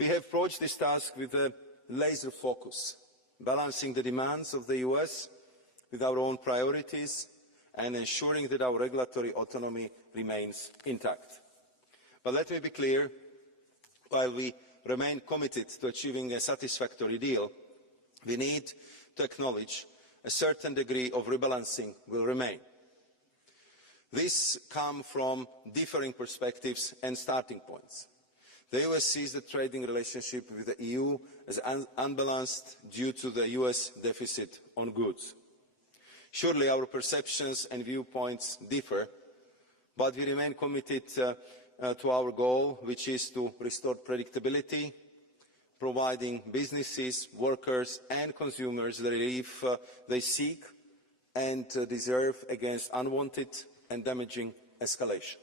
We have approached this task with a laser focus, balancing the demands of the US with our own priorities and ensuring that our regulatory autonomy remains intact. But let me be clear, while we remain committed to achieving a satisfactory deal, we need to acknowledge a certain degree of rebalancing will remain. This comes from differing perspectives and starting points. The US sees the trading relationship with the EU as unbalanced due to the US deficit on goods. Surely our perceptions and viewpoints differ, but we remain committed to our goal, which is to restore predictability, providing businesses, workers and consumers the relief they seek and deserve against unwanted and damaging escalation.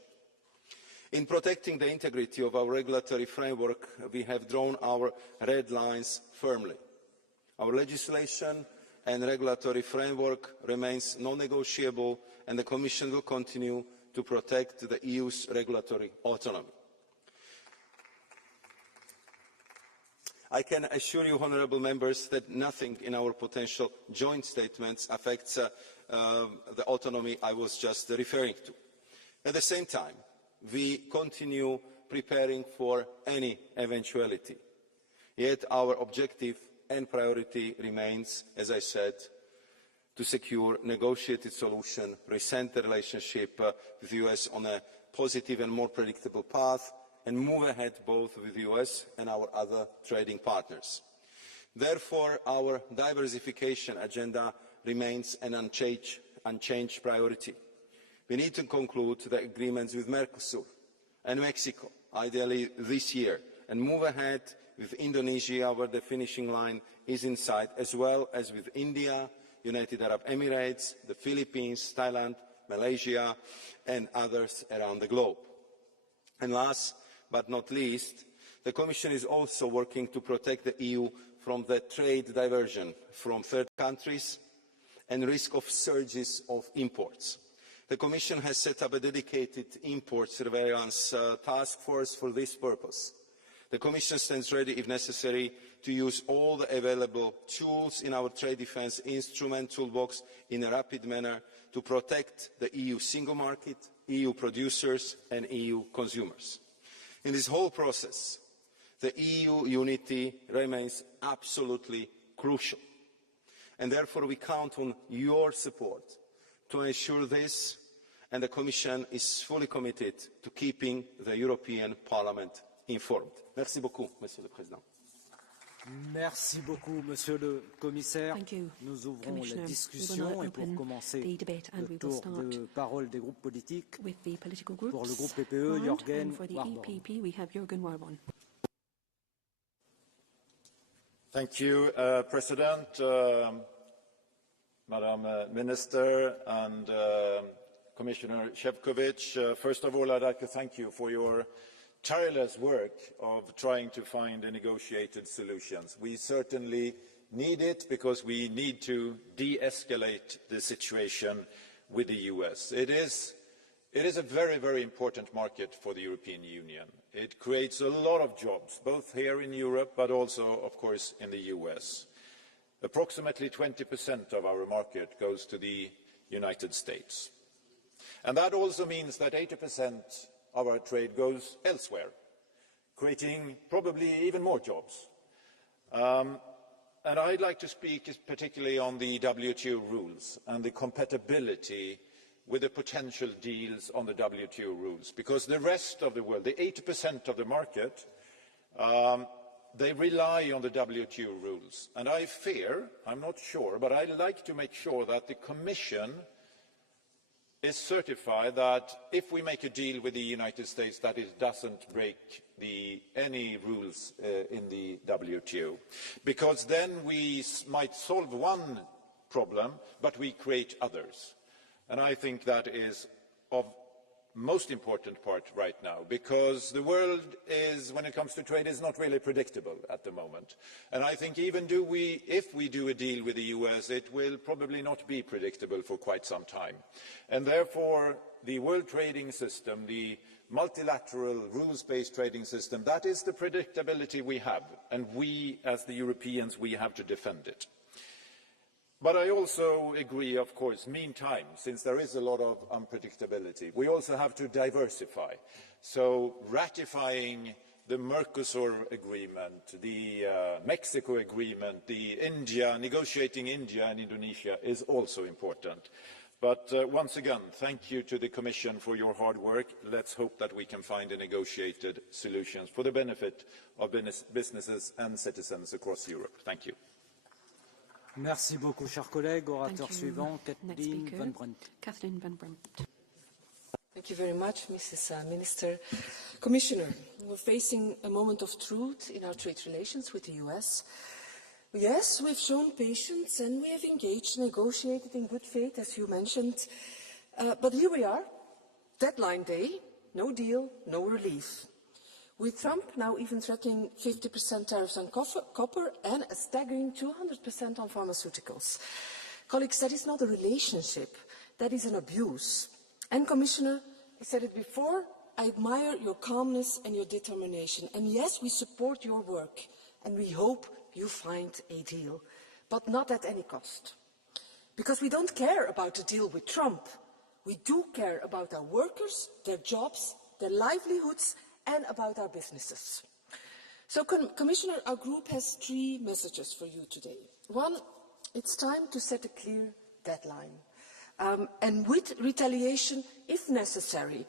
In protecting the integrity of our regulatory framework, we have drawn our red lines firmly. Our legislation and regulatory framework remains non-negotiable, and the Commission will continue to protect the EU's regulatory autonomy. I can assure you, honourable members, that nothing in our potential joint statements affects the autonomy I was just referring to. At the same time, we continue preparing for any eventuality. Yet our objective and priority remains, as I said, to secure a negotiated solution, resend the relationship with the US on a positive and more predictable path, and move ahead both with the US and our other trading partners. Therefore, our diversification agenda remains an unchanged priority. We need to conclude the agreements with Mercosur and Mexico, ideally this year, and move ahead with Indonesia, where the finishing line is in sight, as well as with India, United Arab Emirates, the Philippines, Thailand, Malaysia, and others around the globe. And last but not least, the Commission is also working to protect the EU from the trade diversion from third countries and risk of surges of imports. The Commission has set up a dedicated import surveillance task force for this purpose. The Commission stands ready, if necessary, to use all the available tools in our trade defence instrument toolbox in a rapid manner to protect the EU single market, EU producers and EU consumers. In this whole process, the EU unity remains absolutely crucial, and therefore we count on your support to ensure this, and the Commission is fully committed to keeping the European Parliament informed. Merci beaucoup, Monsieur le Président. Merci beaucoup, Monsieur le Commissaire. Nous ouvrons la discussion et pour commencer le tour de parole des groupes politiques. Pour le groupe PPE, Jürgen Warborn. Thank you, President, Madam Minister and Commissioner Šefčovič. First of all, I'd like to thank you for your tireless work of trying to find a negotiated solutions. We certainly need it because we need to de-escalate the situation with the US. It is a very, very important market for the European Union. It creates a lot of jobs, both here in Europe, but also, of course, in the US. Approximately 20% of our market goes to the United States. And that also means that 80% of our trade goes elsewhere, creating probably even more jobs. And I'd like to speak particularly on the WTO rules and the compatibility with the potential deals on the WTO rules, because the rest of the world, the 80% of the market, they rely on the WTO rules. And I fear, I'm not sure, but I'd like to make sure that the Commission is certified that if we make a deal with the United States, that it doesn't break any rules in the WTO. Because then we might solve one problem, but we create others. And I think that is of most important part right now, because the world is, when it comes to trade, is not really predictable at the moment. And I think even if we do a deal with the US, it will probably not be predictable for quite some time. And therefore, the world trading system, the multilateral rules-based trading system, that is the predictability we have, and we as the Europeans, we have to defend it. But I also agree, of course, meantime, since there is a lot of unpredictability, we also have to diversify. So ratifying the Mercosur agreement, the Mexico agreement, the negotiating India and Indonesia is also important. But once again, thank you to the Commission for your hard work. Let's hope that we can find a negotiated solutions for the benefit of businesses and citizens across Europe. Thank you. Merci beaucoup, chers collègues. Orateur suivant, Kathleen Van Brempt. Thank you very much, Mrs. Minister. Commissioner, we're facing a moment of truth in our trade relations with the US. Yes, we've shown patience and we have engaged, negotiated in good faith, as you mentioned. But here we are, deadline day, no deal, no relief. With Trump now even threatening 50% tariffs on copper and a staggering 200% on pharmaceuticals. Colleagues, that is not a relationship, that is an abuse. And Commissioner, I said it before, I admire your calmness and your determination. And yes, we support your work and we hope you find a deal, but not at any cost. Because we don't care about a deal with Trump. We do care about our workers, their jobs, their livelihoods, and about our businesses. So, Commissioner, our group has 3 messages for you today. One, it's time to set a clear deadline, and with retaliation, if necessary,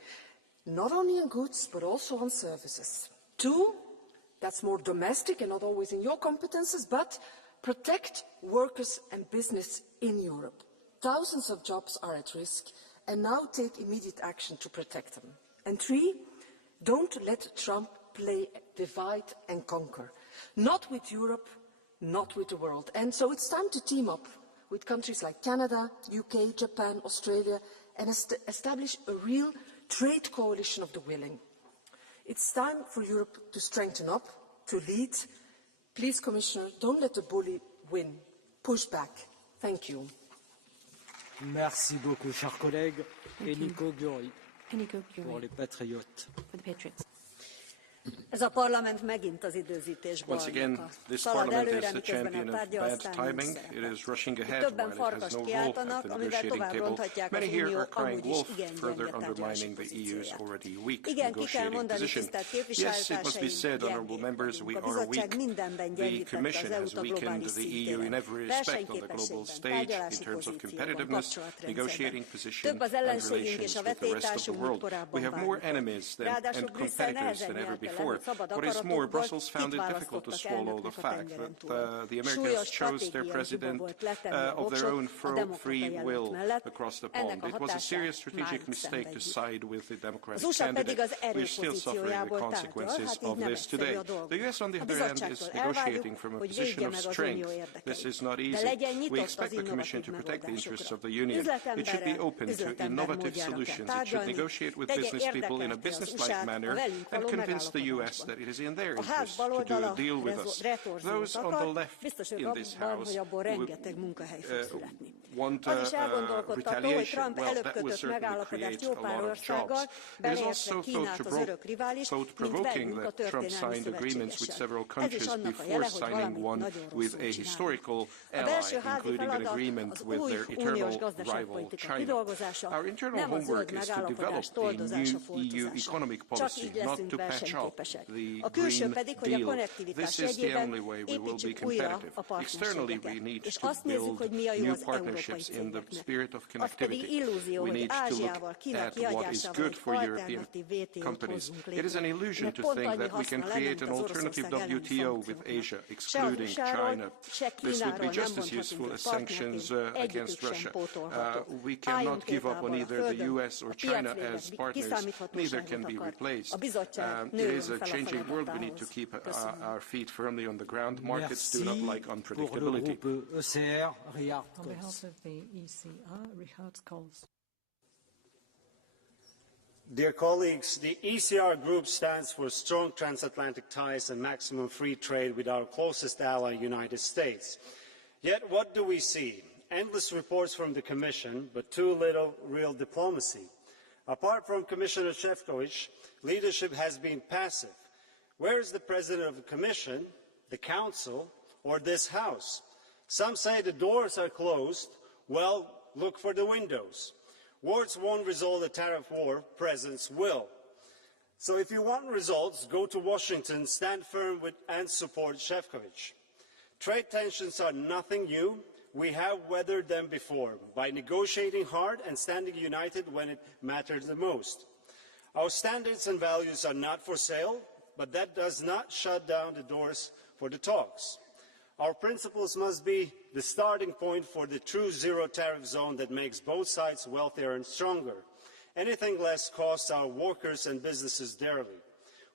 not only on goods, but also on services. 2, that's more domestic and not always in your competences, but protect workers and business in Europe. Thousands of jobs are at risk, and now take immediate action to protect them. And 3, don't let Trump play divide and conquer. Not with Europe, not with the world. And so it's time to team up with countries like Canada, UK, Japan, Australia, and establish a real trade coalition of the willing. It's time for Europe to strengthen up, to lead. Please, Commissioner, don't let the bully win. Push back. Thank you. Merci beaucoup, chers collègues. Et Nico Gyuri. Pour les Patriotes. Ez a parlament megint az időzítés bajnoka. Szalad előre, miközben a tárgyalás timing. Többen farkast kiáltanak, amivel tovább ronthatják az Unió amúgy is igen gyenge tárgyalási pozícióját. Igen, ki kell mondani, tisztelt képviselőtársaim, gyengék. A bizottság mindenben gyengítette az EU-t a globális szintéren. Versenyképességben, tárgyalási pozícióban, kapcsolatrendszerben. Több az ellenségünk és a vetélytársunk, mint korábban várjuk. Ráadásul Brüsszel nehezen nyerte. What is more, Brussels found it difficult to swallow the fact that the Americans chose their president of their own free will across the pond. It was a serious strategic mistake to side with the Democratic candidate. We are still suffering the consequences of this today. The US, on the other hand, is negotiating from a position of strength. This is not easy. We expect the Commission to protect the interests of the Union. It should be open to innovative solutions. It should negotiate with business people in a business-like manner and convince the US that it is in their interest to do a deal with us. Those on the left in this House want retaliation. Well, that will certainly create a lot of jobs. It is also thought-provoking that Trump signed agreements with several countries before signing one with a historical ally, including an agreement with their eternal rival, China. Our internal homework is to develop a new EU economic policy, not to patch up the Green Deal. This is the only way we will be competitive. Externally, we need to build new partnerships in the spirit of connectivity. We need to look at what is good for European companies. It is an illusion to think that we can create an alternative WTO with Asia, excluding China. This would be just as useful as sanctions against Russia. We cannot give up on either the US or China as partners. Neither can be replaced. It is a changing world. We need to keep our feet firmly on the ground. Markets do not like unpredictability. On behalf of the ECR, Richard Coles. Dear colleagues, the ECR group stands for strong transatlantic ties and maximum free trade with our closest ally, United States. Yet what do we see? Endless reports from the Commission, but too little real diplomacy. Apart from Commissioner Šefčovič, leadership has been passive. Where is the President of the Commission, the Council, or this House? Some say the doors are closed. Well, look for the windows. Words won't resolve the tariff war, presence will. So if you want results, go to Washington, stand firm and support Šefčovič. Trade tensions are nothing new. We have weathered them before by negotiating hard and standing united when it matters the most. Our standards and values are not for sale, but that does not shut down the doors for the talks. Our principles must be the starting point for the true zero tariff zone that makes both sides wealthier and stronger. Anything less costs our workers and businesses dearly.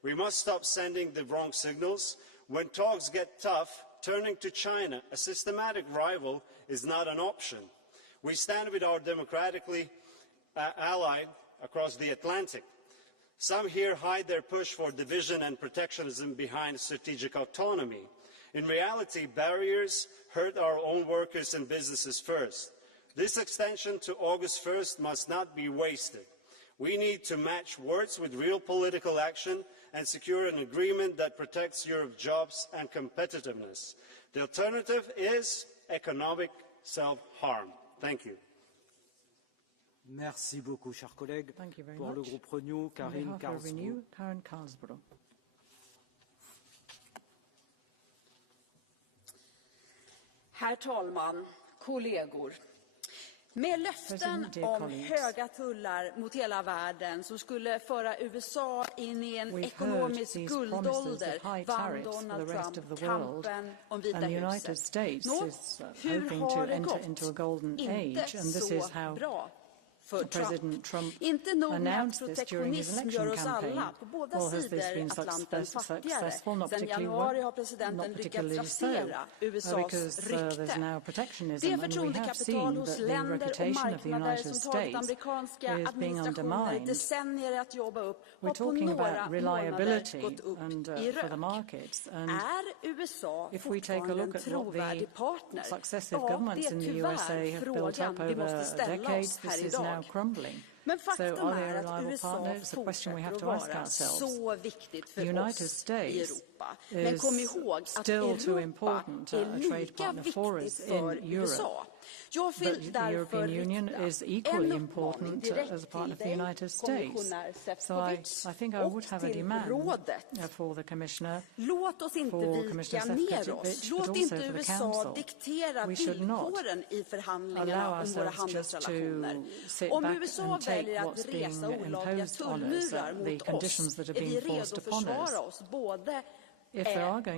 We must stop sending the wrong signals. When talks get tough, turning to China, a systematic rival, is not an option. We stand with our democratically allied across the Atlantic. Some here hide their push for division and protectionism behind strategic autonomy. In reality, barriers hurt our own workers and businesses first. This extension to August 1st must not be wasted. We need to match words with real political action and secure an agreement that protects Europe's jobs and competitiveness. The alternative is economic self-harm. Thank you. Merci beaucoup, chers collègues. Thank you very Pour much. le groupe Renew, Karen Karlsbro. Herr talman, kollegor. Med löften om höga tullar mot hela världen som skulle föra USA in i en ekonomisk guldålder vann Donald Trump kampen om Vita huset. Nå, hur har det gått? Inte så bra för Trump. Inte nog med att protektionism gör oss alla på båda sidor Atlanten fattigare. Sedan januari har presidenten lyckats rasera USAs rykte. Det förtroendekapital hos länder och marknader som tagit amerikanska administrationer i decennier att jobba upp har på några månader gått upp i rök. Är USA fortfarande en trovärdig partner? Ja, det är tyvärr frågan vi måste ställa oss här idag. Men faktum är att USA fortsätter att vara så viktigt för oss i Europa. Men kom ihåg att Europa är lika viktigt för USA. Jag vill därför rikta en uppmaning direkt till dig, kommissionär Šefčovič, och till rådet. Låt oss inte vika ner oss. Låt inte USA diktera villkoren i förhandlingarna om våra handelsrelationer. Om USA väljer att resa olagliga tullmurar mot oss är vi redo att försvara oss både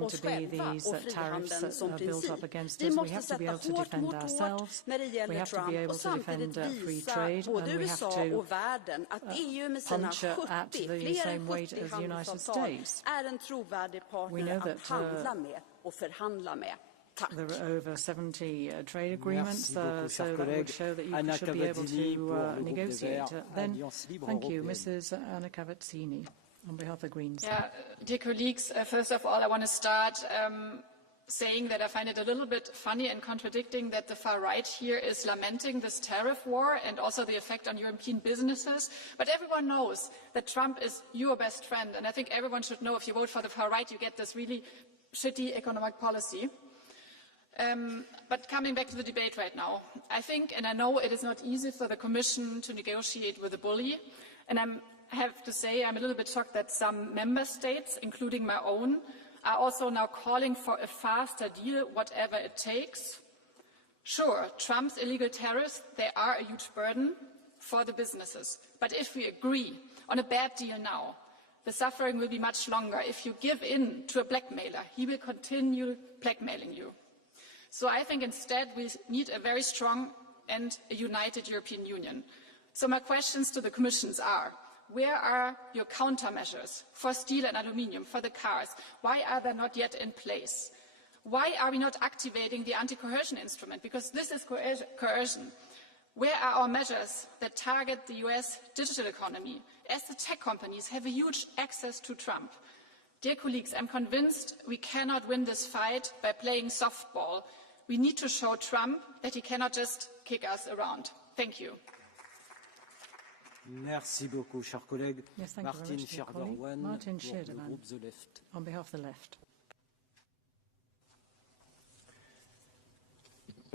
oss själva och frihandeln som princip. Vi måste sätta hårt mot hårt när det gäller Trump och samtidigt visa både USA och världen att EU med sina 70, fler än 70 handelsavtal är en trovärdig partner att handla med och förhandla med. Tack. There are over 70 trade agreements, so that would show that you should be able to negotiate. Then, thank you, Mrs. Anna Cavazzini, on behalf of the Greens. Yeah, dear colleagues, first of all, I want to start saying that I find it a little bit funny and contradicting that the far right here is lamenting this tariff war and also the effect on European businesses. But everyone knows that Trump is your best friend, and I think everyone should know if you vote for the far right, you get this really shitty economic policy. But coming back to the debate right now, I think, and I know it is not easy for the Commission to negotiate with a bully, and I have to say I'm a little bit shocked that some member states, including my own, are also now calling for a faster deal, whatever it takes. Sure, Trump's illegal tariffs, they are a huge burden for the businesses. But if we agree on a bad deal now, the suffering will be much longer. If you give in to a blackmailer, he will continue blackmailing you. So I think instead we need a very strong and a united European Union. So my questions to the Commission are, where are your countermeasures for steel and aluminium, for the cars? Why are they not yet in place? Why are we not activating the anti-coercion instrument? Because this is coercion. Where are our measures that target the US digital economy, as the tech companies have a huge access to Trump? Dear colleagues, I'm convinced we cannot win this fight by playing softball. We need to show Trump that he cannot just kick us around. Thank you. Merci beaucoup, cher collègue. Yes, thank Martin you very much, Scherderwan, Martin pour le Scherderwan, groupe The Left. on behalf of the Left.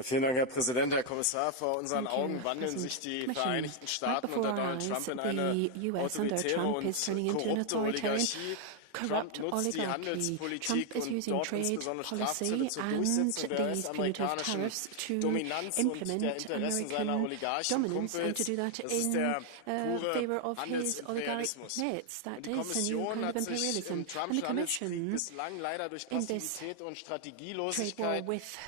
Vielen Dank, Herr Präsident, Herr Kommissar. Vor unseren Augen wandeln sich die Vereinigten Staaten unter Donald Trump in eine autoritäre und korrupte Oligarchie. Trump nutzt die Handelspolitik und dort insbesondere Strafzölle zur Durchsetzung der US-amerikanischen Dominanz und der Interessen seiner Oligarchenkumpels. Das ist der pure Handelsimperialismus. Die Kommission hat sich im Trumpschen Handelskrieg bislang leider durch Passivität und Strategielosigkeit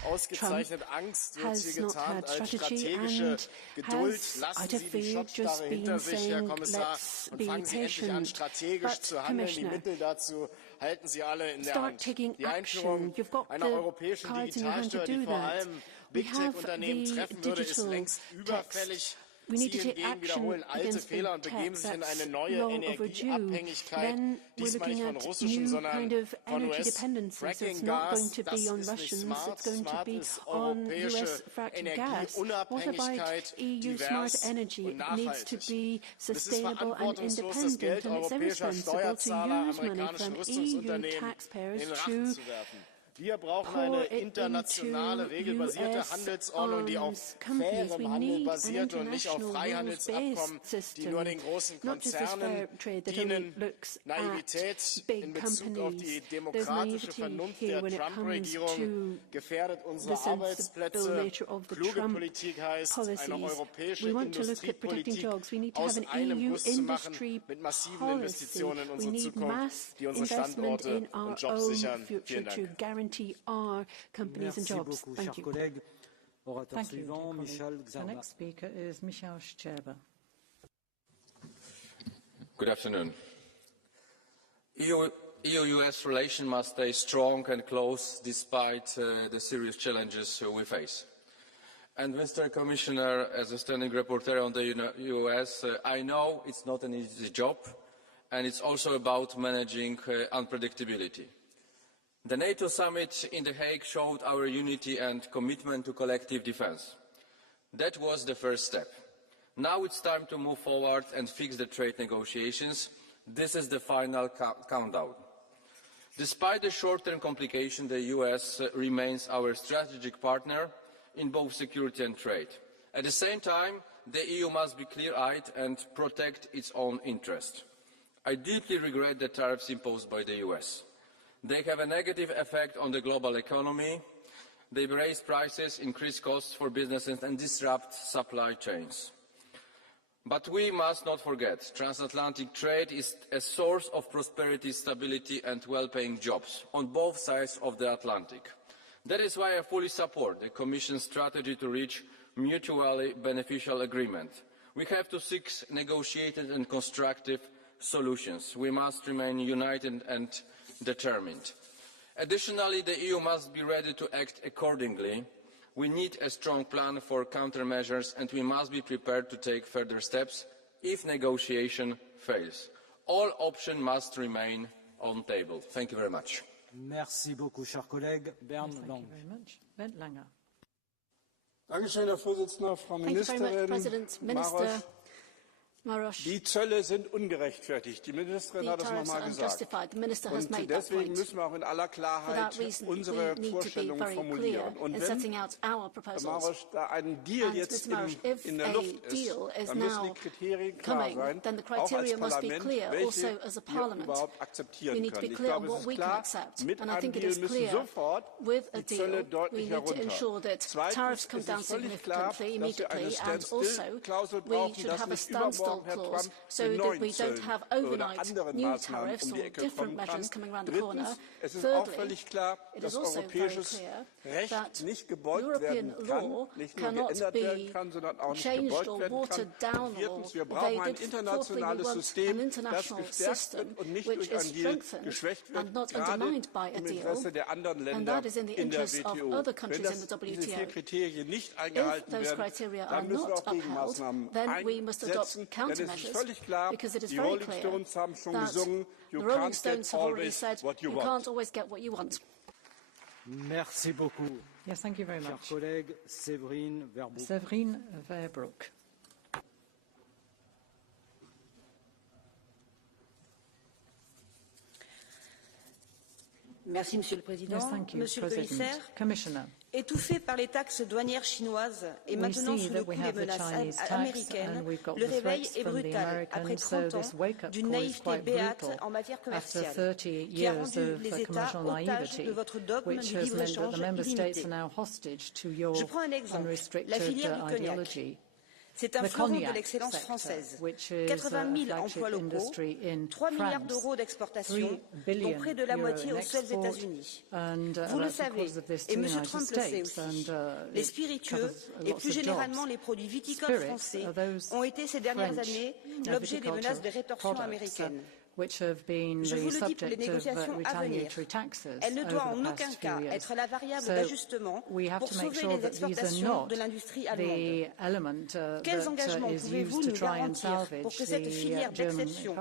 ausgezeichnet. Angst wird hier getarnt als strategische Geduld. Lassen Sie die Schockstarre hinter sich, Herr Kommissar, und fangen Sie endlich an, strategisch zu handeln. Die Mittel dazu halten Sie alle in der Hand. Die Einführung einer europäischen Digitalsteuer, die vor allem Big Tech-Unternehmen treffen würde, ist längst überfällig. Sie hingegen wiederholen alte Fehler und begeben sich in eine neue Energieabhängigkeit, diesmal nicht von russischem, sondern von US-Fracking-Gas. Das ist nicht smart. Smart ist europäische Energieunabhängigkeit, divers und nachhaltig. Es ist verantwortungslos, das Geld europäischer Steuerzahler amerikanischen Rüstungsunternehmen in den Rachen zu werfen. Wir brauchen eine internationale, regelbasierte Handelsordnung, die auf fairem Handel basiert und nicht auf Freihandelsabkommen, die nur den großen Konzernen dienen. Naivität in Bezug auf die demokratische Vernunft der Trump-Regierung gefährdet unsere Arbeitsplätze. Kluge Politik heißt, eine europäische Industriepolitik aus einem Guss zu machen, mit massiven Investitionen in unsere Zukunft, die unsere Standorte und Jobs sichern. Vielen Dank. Our companies and jobs. Thank you. Thank you. The next speaker is Michal Szczerba. Good afternoon. EU-U.S. relations must stay strong and close despite the serious challenges we face. And Mr. Commissioner, as a standing rapporteur on the U.S., I know it's not an easy job, and it's also about managing unpredictability. The NATO summit in The Hague showed our unity and commitment to collective defence. That was the first step. Now it's time to move forward and fix the trade negotiations. This is the final countdown. Despite the short-term complications, the US remains our strategic partner in both security and trade. At the same time, the EU must be clear-eyed and protect its own interests. I deeply regret the tariffs imposed by the US. They have a negative effect on the global economy. They raise prices, increase costs for businesses and disrupt supply chains. But we must not forget, transatlantic trade is a source of prosperity, stability and well-paying jobs on both sides of the Atlantic. That is why I fully support the Commission's strategy to reach mutually beneficial agreement. We have to seek negotiated and constructive solutions. We must remain united and determined. Additionally, the EU must be ready to act accordingly. We need a strong plan for countermeasures and we must be prepared to take further steps if negotiation fails. All options must remain on the table. Thank you very much. Merci beaucoup, cher collègue. Bernd Lange. Bernd Lange. Dankeschön, Herr Vorsitzender, Frau Ministerin Marosch. Die Zölle sind ungerechtfertigt. Die Ministerin hat es noch einmal gesagt. Und deswegen müssen wir auch in aller Klarheit unsere Vorstellungen formulieren. Und wenn, Herr Marosch, da ein Deal jetzt in der Luft ist, dann müssen die Kriterien klar sein, auch als Parlament, welche wir überhaupt akzeptieren können. Ich glaube, es ist klar, mit einem Deal müssen sofort die Zölle deutlich herunter. Zweitens ist es völlig klar, dass wir eine Standstill-Klausel brauchen, dass nicht übermorgen Herr Trump mit neuen Zöllen oder anderen Maßnahmen um die Ecke kommen kann. Drittens, es ist auch völlig klar, dass europäisches Recht nicht gebeugt werden kann, nicht nur geändert werden kann, sondern auch nicht gebeugt werden kann. Viertens, wir brauchen ein internationales System, das gestärkt wird und nicht durch einen Deal geschwächt wird, gerade im Interesse der anderen Länder in der WTO. Wenn diese 4 Kriterien nicht eingehalten werden, dann müssen wir auch Gegenmaßnahmen einsetzen. Denn es ist völlig klar, die Rolling Stones haben schon gesungen, you can't get always what you want. Merci beaucoup. Yes, thank you very much. Cher collègue Séverine Verbroek. Séverine Verbroek. Merci, Monsieur le Président. Yes, thank you, Monsieur le Commissaire, Commissioner. étouffé par les taxes douanières chinoises et maintenant sous le coup des menaces américaines, le réveil est brutal après 30 ans d'une naïveté béate en matière commerciale, qui a rendu les États otages de votre dogme du libre-échange illimité. Je prends un exemple, la filière du cognac. C'est un fleuron de l'excellence française. 80 000 emplois locaux, 3 milliards d'euros d'exportation, dont près de la moitié aux seuls États-Unis. Vous le savez, et M. Trump le sait aussi, les spiritueux et plus généralement les produits viticoles français ont été ces dernières années l'objet des menaces de rétorsion américaines. Je vous le dis pour les négociations à venir, elle ne doit en aucun cas être la variable d'ajustement pour sauver les exportations de l'industrie allemande. Quels engagements pouvez-vous nous garantir pour que cette filière d'exception,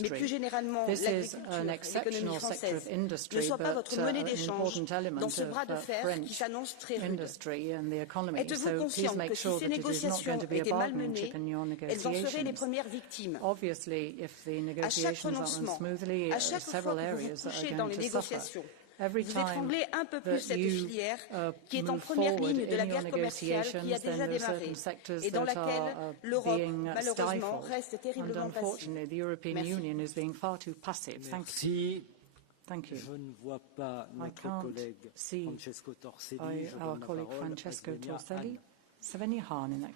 mais plus généralement l'agriculture, l'économie française, ne soit pas votre monnaie d'échange dans ce bras de fer qui s'annonce très rude? Êtes-vous conscient que si ces négociations étaient mal menées, elles en seraient les premières victimes? À chaque prononcement, à chaque fois que vous vous couchez dans les négociations, vous étranglez un peu plus cette filière qui est en première ligne de la guerre commerciale qui a déjà démarré et dans laquelle l'Europe, malheureusement, reste terriblement passive. Merci. Je ne vois pas notre collègue Francesco Torselli. Je donne la parole à Svenja Hahn.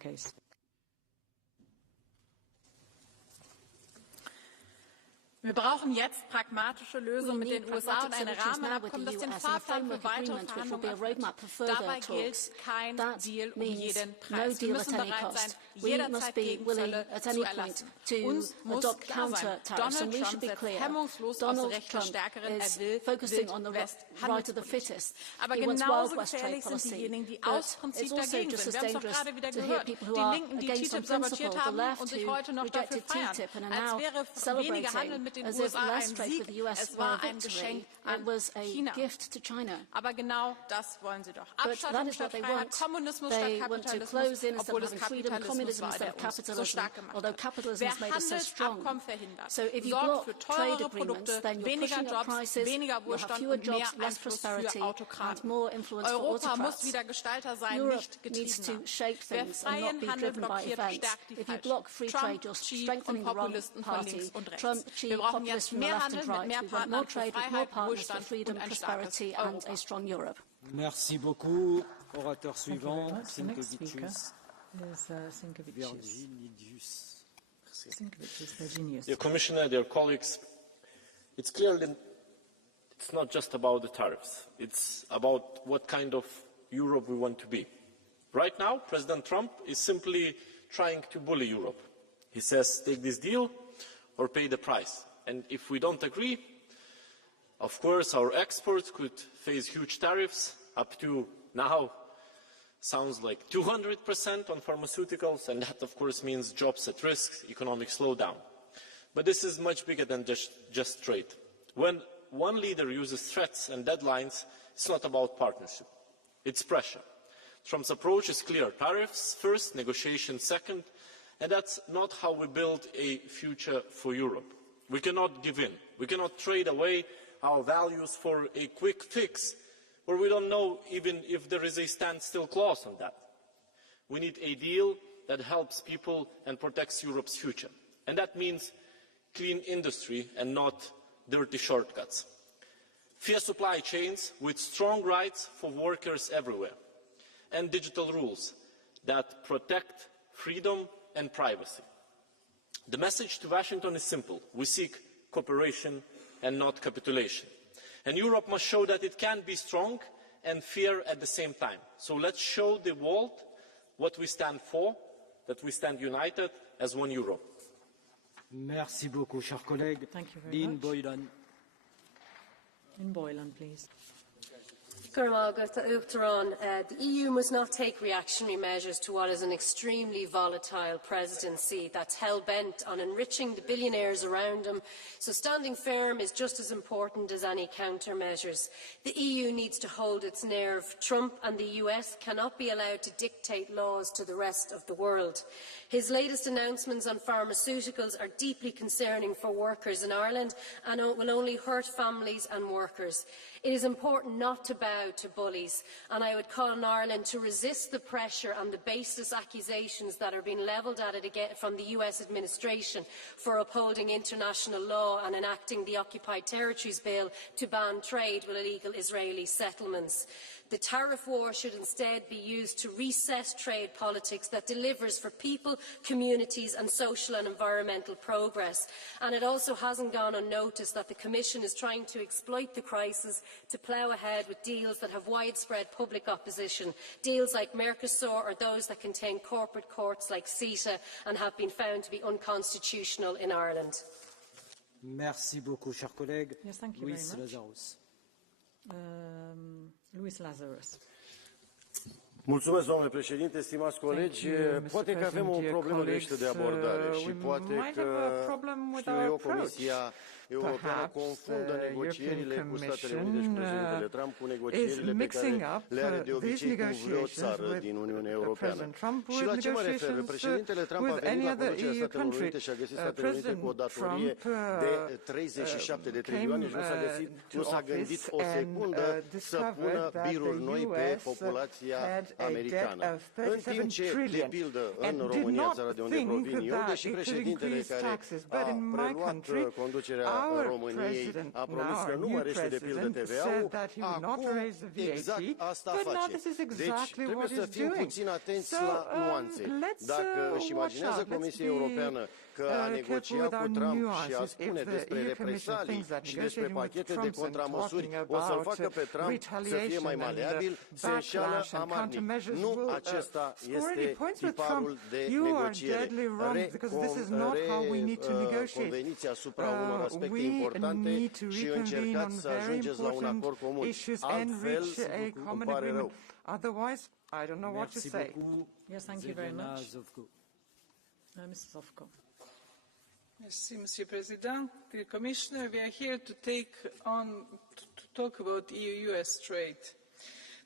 Wir brauchen jetzt pragmatische Lösungen mit den USA und ein Rahmenabkommen, das den Fahrplan für weitere Verhandlungen öffnet. Dabei gilt kein Deal um jeden Preis. Wir müssen bereit sein, jederzeit Gegenzölle zu erlassen. Uns muss klar sein, Donald Trump setzt hemmungslos auf Recht des Stärkeren. Er will Wild-West-Handelspolitik. Aber genauso gefährlich sind diejenigen, die aus Prinzip dagegen sind. Wir haben es doch gerade wieder gehört. Die Linken, die TTIP sabotiert haben und sich heute noch dafür feiern, als wäre weniger Handel mit den USA ein Sieg. Es war ein Geschenk an China. Aber genau das wollen sie doch. Abschottung statt Freiheit, Kommunismus statt Kapitalismus, obwohl es Kapitalismus war, der uns so stark gemacht hat. Wer Handelsabkommen verhindert, sorgt für teurere Produkte, weniger Jobs, weniger Wohlstand und mehr Einfluss für Autokraten. Europa muss wieder Gestalter sein, nicht Getriebener. Wer freien Handel blockiert, stärkt die Falschen. Trump, Xi und Populisten von links und rechts. Wir brauchen jetzt mehr Handel mit mehr Partnern für Freiheit, Wohlstand und ein starkes Europa. Merci beaucoup. Orateur suivant, Sinkevicius. Dear Commissioner, dear colleagues, it's clear that it's not just about the tariffs. It's about what kind of Europe we want to be. Right now, President Trump is simply trying to bully Europe. He says, take this deal or pay the price. And if we don't agree, of course, our exports could face huge tariffs, up to now sounds like 200% on pharmaceuticals, and that, of course, means jobs at risk, economic slowdown. But this is much bigger than just trade. When one leader uses threats and deadlines, it's not about partnership. It's pressure. Trump's approach is clear. Tariffs first, negotiations second, and that's not how we build a future for Europe. We cannot give in. We cannot trade away our values for a quick fix, where we don't know even if there is a standstill clause on that. We need a deal that helps people and protects Europe's future. And that means clean industry and not dirty shortcuts. Fair supply chains with strong rights for workers everywhere. And digital rules that protect freedom and privacy. The message to Washington is simple. We seek cooperation and not capitulation. And Europe must show that it can be strong and fair at the same time. So let's show the world what we stand for, that we stand united as one Europe. Merci beaucoup, cher collègue. Thank you very Lynn much. Boylan. Lynn Boylan, please. The EU must not take reactionary measures to what is an extremely volatile presidency that's hell-bent on enriching the billionaires around them, so standing firm is just as important as any countermeasures. The EU needs to hold its nerve. Trump and the US cannot be allowed to dictate laws to the rest of the world. His latest announcements on pharmaceuticals are deeply concerning for workers in Ireland and will only hurt families and workers. It is important not to bow to bullies, and I would call on Ireland to resist the pressure and the baseless accusations that are being levelled at it again from the US administration for upholding international law and enacting the Occupied Territories Bill to ban trade with illegal Israeli settlements. The tariff war should instead be used to reset trade politics that delivers for people, communities and social and environmental progress. And it also hasn't gone unnoticed that the Commission is trying to exploit the crisis to plough ahead with deals that have widespread public opposition, deals like Mercosur or those that contain corporate courts like CETA and have been found to be unconstitutional in Ireland. Merci beaucoup, cher collègue. Yes, thank you Luis very much. Lazarus. Luis Lazarus. Mulțumesc, domnule președinte, stimați colegi. Poate că avem o problemă greșită de abordare și poate că, știu eu, Comisia Europeană confundă negocierile cu Statele Unite și președintele Trump cu negocierile pe care le are de obicei cu vreo țară din Uniunea Europeană. Și la ce mă refer? Președintele Trump a venit la conducerea Statelor Unite și a găsit Statele Unite cu o datorie de 37 de trilioane și nu s-a gândit o secundă să pună biruri noi pe populația americană. În timp ce, de pildă, în România, țara de unde provin eu, deși președintele care a preluat conducerea României a promis că nu mărește de pildă TVA-ul, acum exact asta face. Deci trebuie să fim puțin atenți la nuanțe. Dacă își imaginează Comisia Europeană că a negociat cu Trump și a spune despre represalii și despre pachete de contramăsuri, o să-l facă pe Trump să fie mai maleabil, se înșeală amarnic. Nu acesta este tiparul de negociere. Conveniți asupra unor aspecte importante și încercați să ajungeți la un acord comun. Altfel, îmi pare rău. Otherwise, I don't know what to say. Yes, thank you very much. Mrs. Zofko. Merci, Monsieur President. Dear Commissioner, we are here to talk about EU-US trade.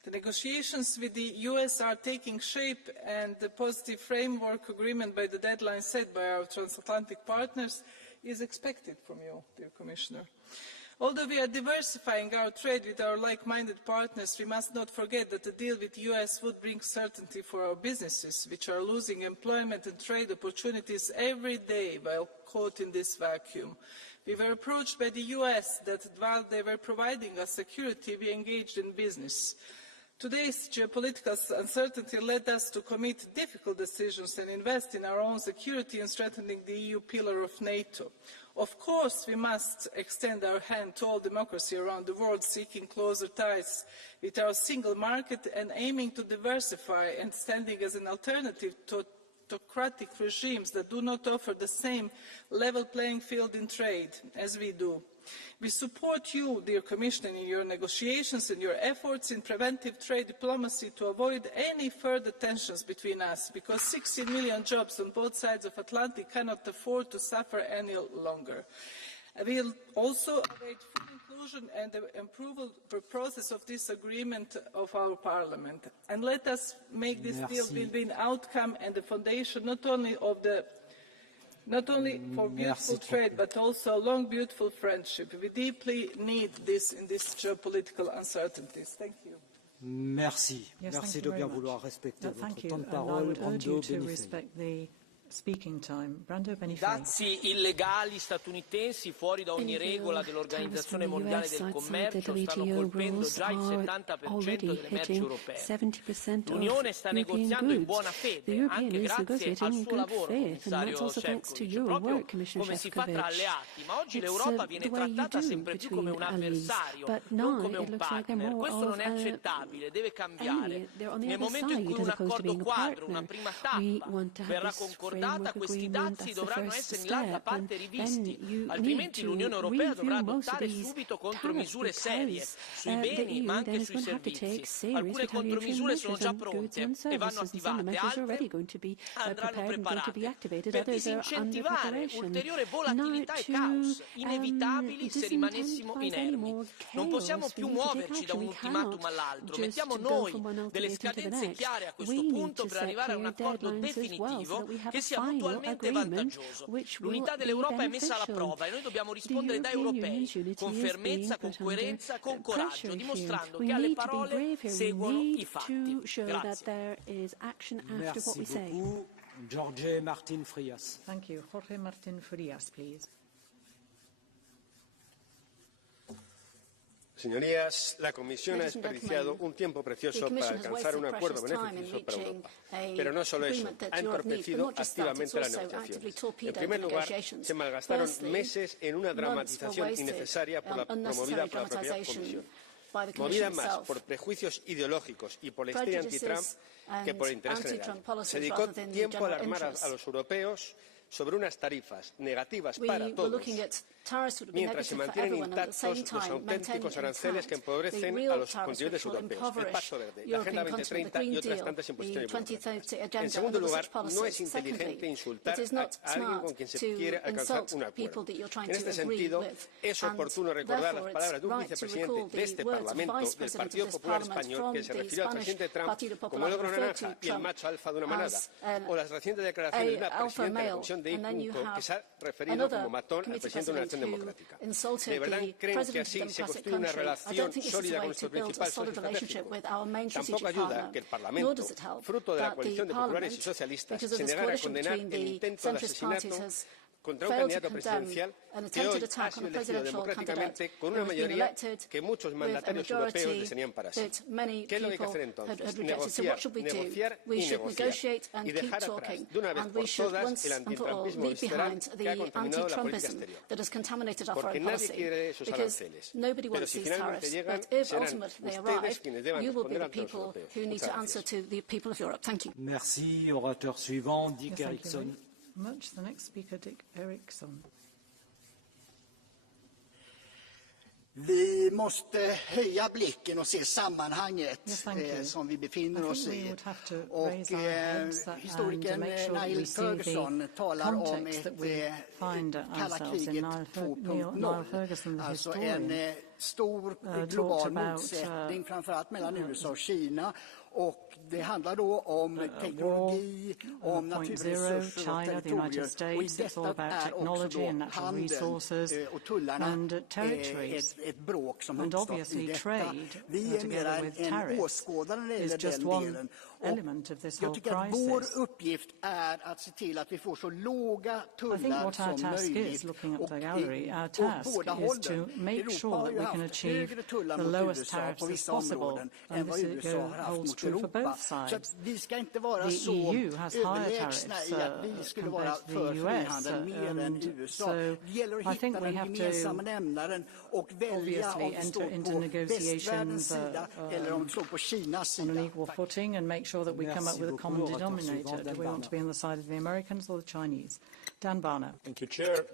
The negotiations with the US are taking shape, and the positive framework agreement by the deadline set by our transatlantic partners is expected from you, dear Commissioner. Although we are diversifying our trade with our like-minded partners, we must not forget that the deal with the US would bring certainty for our businesses, which are losing employment and trade opportunities every day while caught in this vacuum. We were approached by the US that while they were providing us security, we engaged in business. Today's geopolitical uncertainty led us to commit difficult decisions and invest in our own security and strengthening the EU pillar of NATO. Of course, we must extend our hand to all democracy around the world, seeking closer ties with our single market and aiming to diversify and standing as an alternative to autocratic regimes that do not offer the same level playing field in trade as we do. We support you, dear Commissioner, in your negotiations and your efforts in preventive trade diplomacy to avoid any further tensions between us, because 16 million jobs on both sides of the Atlantic cannot afford to suffer any longer. We will also await full inclusion and the approval process of this agreement of our Parliament. And let us make this deal win-win outcome and the foundation not only for beautiful trade, but also a long, beautiful friendship. We deeply need this in these geopolitical uncertainties. Thank you. Merci. Yes, merci de bien vouloir respecter votre temps de parole. Brando Benifei. Speaking time. Brando Benifei. Dazi illegali statunitensi fuori da ogni regola dell'Organizzazione Mondiale del Commercio stanno colpendo già il 70% delle merci europee. L'Unione sta negoziando in buona fede, anche grazie al suo lavoro, commissario Šefčovič, proprio come si fa tra alleati. Ma oggi l'Europa viene trattata sempre più come un avversario, non come un partner. Questo non è accettabile, deve cambiare. Nel momento in cui un accordo quadro, una prima tappa, verrà concordata, questi dazi dovranno essere in larga parte rivisti, altrimenti l'Unione Europea dovrà adottare subito contromisure serie sui beni ma anche sui servizi. Alcune contromisure sono già pronte e vanno attivate, altre andranno preparate per disincentivare ulteriore volatilità e caos inevitabili se rimanessimo inermi. Non possiamo più muoverci da un ultimatum all'altro, mettiamo noi delle scadenze chiare a questo punto per arrivare a un accordo definitivo che sia mutualmente vantaggioso. L'unità dell'Europa è messa alla prova e noi dobbiamo rispondere da europei con fermezza, con coerenza, con coraggio, dimostrando che alle parole seguono i fatti. Grazie. Merci beaucoup. Jorge Martin Frias. Thank you. Jorge Martin Frias, please. Señorías, la Comisión ha desperdiciado un tiempo precioso para alcanzar un acuerdo beneficioso para Europa. Pero no solo eso, ha entorpecido activamente las negociaciones. En primer lugar, se malgastaron meses en una dramatización innecesaria promovida por la propia Comisión. Movida más por prejuicios ideológicos y por la histeria anti-Trump que por el interés general. Se dedicó tiempo a alarmar a los europeos sobre unas tarifas negativas para todos, mientras se mantienen intactos los auténticos aranceles que empobrecen a los contribuyentes europeos, el Pacto Verde, la Agenda 2030 y otras tantas imposiciones burocráticas. En segundo lugar, no es inteligente insultar a alguien con quien se quiere alcanzar un acuerdo. En este sentido, es oportuno recordar las palabras de un vicepresidente de este Parlamento, del Partido Popular Español, que se refirió al presidente Trump como el ogro naranja y el macho alfa de una manada, o las recientes declaraciones de una presidenta de la Comisión de INCO que se ha referido como matón al presidente de una nación democrática. ¿De verdad creen que así se construye una relación sólida con nuestro principal socio estratégico? Tampoco ayuda que el Parlamento, fruto de la coalición de populares y socialistas, se negara a condenar el intento de asesinato contra un candidato presidencial que hoy ha sido elegido democráticamente con una mayoría que muchos mandatarios europeos desearían para sí. ¿Qué es lo que hay que hacer entonces? Negociar y negociar y dejar atrás de una vez por todas el antitrumpismo visceral que ha contaminado la política exterior. Porque nadie quiere esos aranceles. Pero si finalmente llegan, serán ustedes quienes deban responder ante los europeos. Muchas gracias. Merci. Orateur suivant, Dick Erickson. Much. The next speaker, Dick Erickson. Vi måste höja blicken och se sammanhanget som vi befinner oss i. Och historikern Niall Ferguson talar om ett kalla kriget 2.0. Alltså en stor global motsättning framförallt mellan USA och Kina. Och det handlar då om teknologi, om naturresurser och territorier. Och i detta är också handel och tullarna ett bråk som uppstått i detta. Vi är mer en åskådare när det gäller den delen. Jag tycker att vår uppgift är att se till att vi får så låga tullar som möjligt. Och på båda hållen. Europa har ju haft högre tullar mot USA på vissa områden än vad USA har haft mot Europa. Så att vi ska inte vara så överlägsna i att vi skulle vara för frihandel mer än USA. Det gäller att hitta den gemensamma nämnaren och välja om vi står på västvärldens sida eller om vi står på Kinas sida. Sure that we come up with a common denominator. Do we want to be on the side of the Americans or the Chinese? Dan Barner. Thank you, Chair.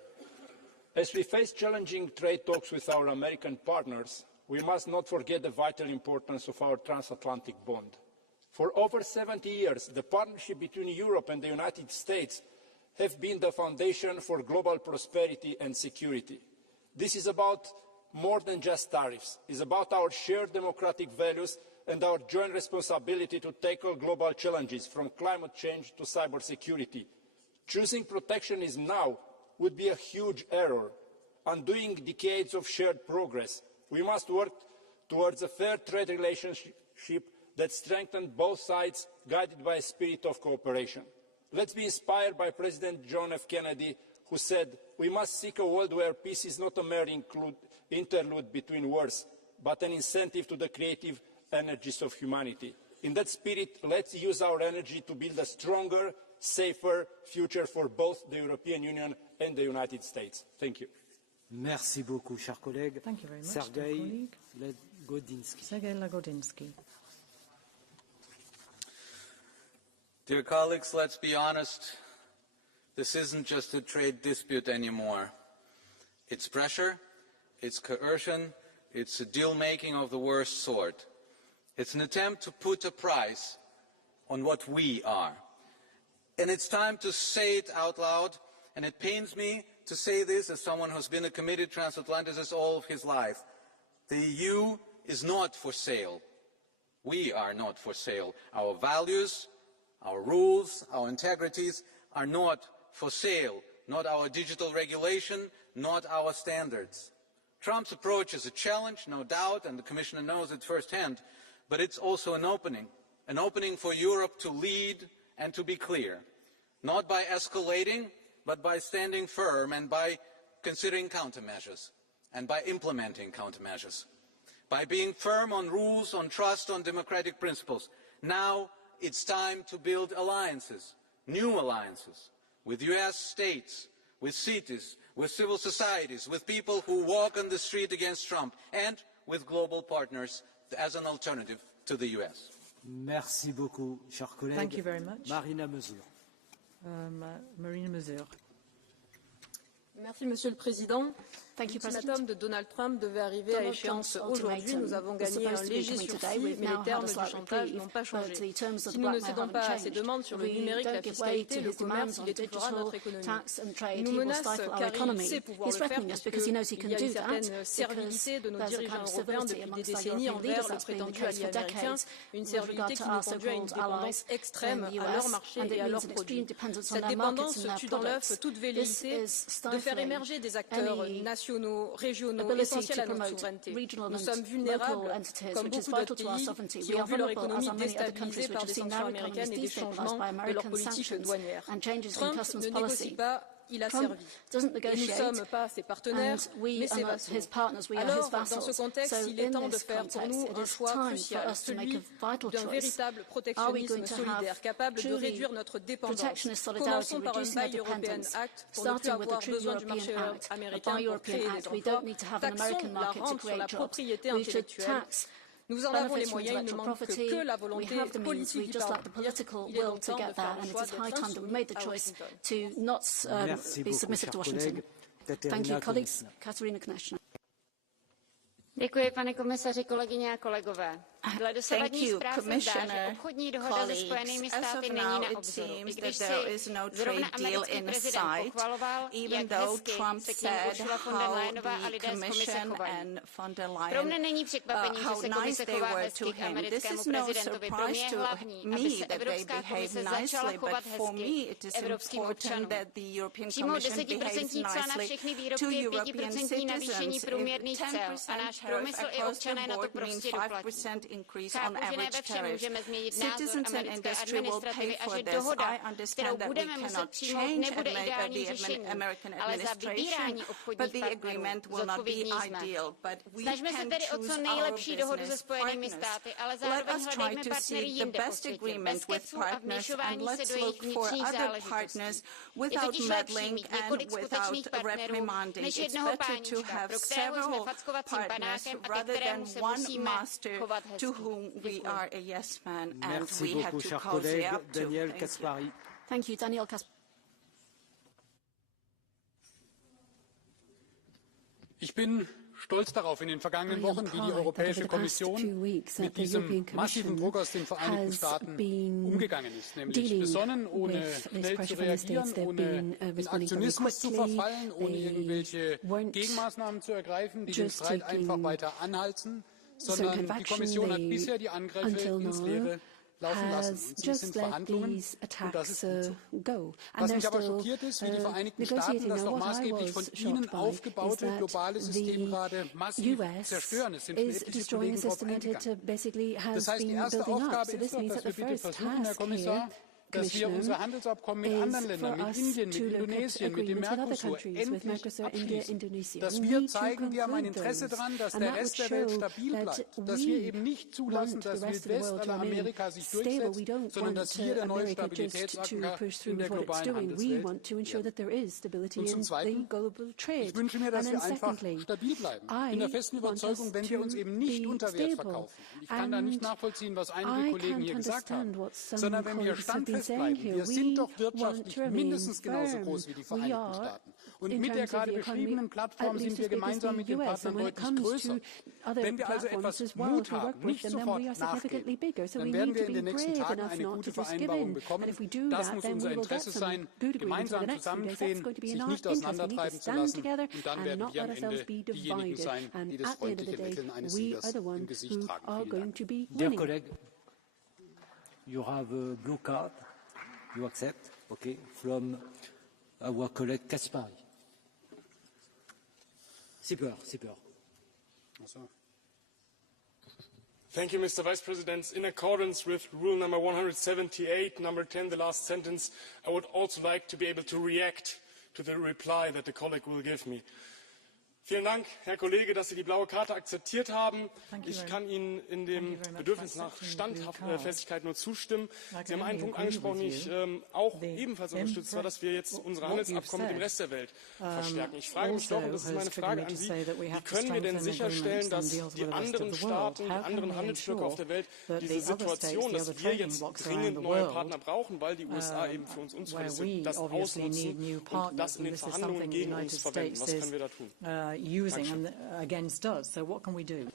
As we face challenging trade talks with our American partners, we must not forget the vital importance of our transatlantic bond. For over 70 years, the partnership between Europe and the United States have been the foundation for global prosperity and security. This is about more than just tariffs. It's about our shared democratic values and our joint responsibility to tackle global challenges from climate change to cybersecurity. Choosing protectionism now would be a huge error. Undoing decades of shared progress, we must work towards a fair trade relationship that strengthens both sides, guided by a spirit of cooperation. Let's be inspired by President John F. Kennedy, who said, "We must seek a world where peace is not a mere interlude between wars, but an incentive to the creative energies of humanity." In that spirit, let's use our energy to build a stronger, safer future for both the European Union and the United States. Thank you. Merci beaucoup, cher collègue. Thank you very much, Sergei Lagodinsky. Sergei Lagodinsky. Dear colleagues, let's be honest. This isn't just a trade dispute anymore. It's pressure, it's coercion, it's a deal-making of the worst sort. It's an attempt to put a price on what we are. And it's time to say it out loud, and it pains me to say this as someone who's been a committed transatlanticist all of his life. The EU is not for sale. We are not for sale. Our values, our rules, our integrities are not for sale, not our digital regulation, not our standards. Trump's approach is a challenge, no doubt, and the Commissioner knows it firsthand, but it's also an opening for Europe to lead and to be clear, not by escalating, but by standing firm and by considering countermeasures and by implementing countermeasures, by being firm on rules, on trust, on democratic principles. Now it's time to build alliances, new alliances, with US states, with cities, with civil societies, with people who walk on the street against Trump, and with global partners as an alternative to the US. Merci beaucoup, cher collègue. Thank you very much. Marina Mesure. Marina Mesure. Merci, Monsieur le Président. L'ultimatum de Donald Trump devait arriver à échéance aujourd'hui. Nous avons gagné un léger sursis, mais les termes du chantage n'ont pas changé. Si nous ne cédons pas à ces demandes sur le numérique, la fiscalité, le commerce, il étouffera notre économie. Il nous menace car il sait pouvoir le faire parce qu'il y a une certaine servilité de nos dirigeants européens depuis des décennies envers le prétendu allié américain, une servilité qui nous conduit à une dépendance extrême à leur marché et à leurs produits. Cette dépendance tue dans l'œuf toute velléité de faire émerger des acteurs nationaux, régionaux, essentiels à notre souveraineté. Nous sommes vulnérables, comme beaucoup d'autres pays qui ont vu leur économie déstabilisée par des sanctions américaines et des changements de leur politique douanière. Trump ne négocie pas, il a servi. Et nous ne sommes pas ses partenaires, mais ses vassaux. Alors, dans ce contexte, il est temps de faire pour nous un choix crucial, celui d'un véritable protectionnisme solidaire, capable de réduire notre dépendance. Commençons par un Buy European Act pour ne plus avoir besoin du marché américain pour créer des emplois. Taxons la rente sur la propriété intellectuelle. Nous en avons les moyens, il ne manque que la volonté politique d'y parvenir. Il est donc temps de faire le choix d'être soumis à Washington. Merci beaucoup, Děkuji, pane komisaři, kolegyně a kolegové. Dle dosavadní zpráv se zdá, že obchodní dohoda se Spojenými státy není na obzoru. I když si zrovna americký prezident pochvaloval, jak hezky se k němu Ursula von der Leyenová a lidé z komise chovají. Pro mne není překvapení, že se komise chová hezky k americkému prezidentovi. Pro mě je hlavní, aby se Evropská komise začala chovat hezky k evropským občanům. Přijmout 10% cla na všechny výrobky, 5% navýšení průměrných cel a náš průmysl i občané na to prostě doplatí. Chápu, že ne ve všem můžeme změnit názor americké administrativy a že dohoda, kterou budeme muset přijmout, nebude ideální řešení, ale za vybírání obchodních partnerů zodpovědní jsme. Snažme se tedy o co nejlepší dohodu se Spojenými státy, ale zároveň hledejme partnery jinde po světě, bez keců a vměšování se do jejich vnitřních záležitostí. Je totiž lepší mít několik skutečných partnerů, než jednoho páníčka, pro kterého jsme fackovacím panákem a ke kterému se musíme chovat hezky. To whom we are a yes man and we have to cozy up to. Thank you, Daniel Kaspari. Ich bin stolz darauf, in den vergangenen Wochen, wie die Europäische Kommission mit diesem massiven Druck aus den Vereinigten Staaten umgegangen ist, nämlich besonnen, ohne schnell zu reagieren, ohne in Aktionismus zu verfallen, ohne irgendwelche Gegenmaßnahmen zu ergreifen, die den Streit einfach weiter anheizen, sondern die Kommission hat bisher die Angriffe ins Leere laufen lassen. Und sie sind Verhandlungen, und das ist gut so. Was mich aber schockiert ist, wie die Vereinigten Staaten das doch maßgeblich von ihnen aufgebaute globale System gerade massiv zerstören. Es sind schon etliche Kollegen darauf eingegangen. Das heißt, die erste Aufgabe ist doch, dass wir bitte versuchen, Herr Kommissar, dass wir unsere Handelsabkommen mit anderen Ländern, mit Indien, mit Indonesien, mit dem Mercosur endlich abschließen. Dass wir zeigen, wir haben ein Interesse daran, dass der Rest der Welt stabil bleibt. Dass wir eben nicht zulassen, dass Wildwest à la Amerika sich durchsetzt, sondern dass hier der neue Stabilitätsanker in der globalen Handelswelt wird. Und zum Zweiten, ich wünsche mir, dass wir einfach stabil bleiben. Ich bin der festen Überzeugung, wenn wir uns eben nicht unter Wert verkaufen. Ich kann da nicht nachvollziehen, was einige Kollegen hier gesagt haben, sondern wenn wir standfest bleiben. Wir sind doch wirtschaftlich mindestens genauso groß wie die Vereinigten Staaten. Und mit der gerade beschriebenen Plattform sind wir gemeinsam mit den Partnern deutlich größer. Wenn wir also etwas Mut haben, nicht sofort nachgeben, dann werden wir in den nächsten Tagen eine gute Vereinbarung bekommen. Das muss unser Interesse sein, gemeinsam zusammenstehen, sich nicht auseinandertreiben zu lassen. Und dann werden wir am Ende diejenigen sein, die das freundliche Lächeln eines Siegers im Gesicht tragen. Vielen Dank. You have a blue card. You accept? Okay, from our colleague Kaspari. Sipper. Thank you, Mr. Vice President. In accordance with rule number 178, number 10, the last sentence, I would also like to be able to react to the reply that the colleague will give me. Vielen Dank, Herr Kollege, dass Sie die blaue Karte akzeptiert haben. Ich kann Ihnen in dem Bedürfnis nach Standfestigkeit nur zustimmen. Sie haben einen Punkt angesprochen, den ich auch ebenfalls unterstütze, zwar, dass wir jetzt unsere Handelsabkommen mit dem Rest der Welt verstärken. Ich frage mich doch, und das ist meine Frage an Sie, wie können wir denn sicherstellen, dass die anderen Staaten, die anderen Handelsblöcke auf der Welt diese Situation, dass wir jetzt dringend neue Partner brauchen, weil die USA eben für uns unzuverlässig sind, das ausnutzen und das in den Verhandlungen gegen uns verwenden? Was können wir da tun? Using and against us. So what can we do?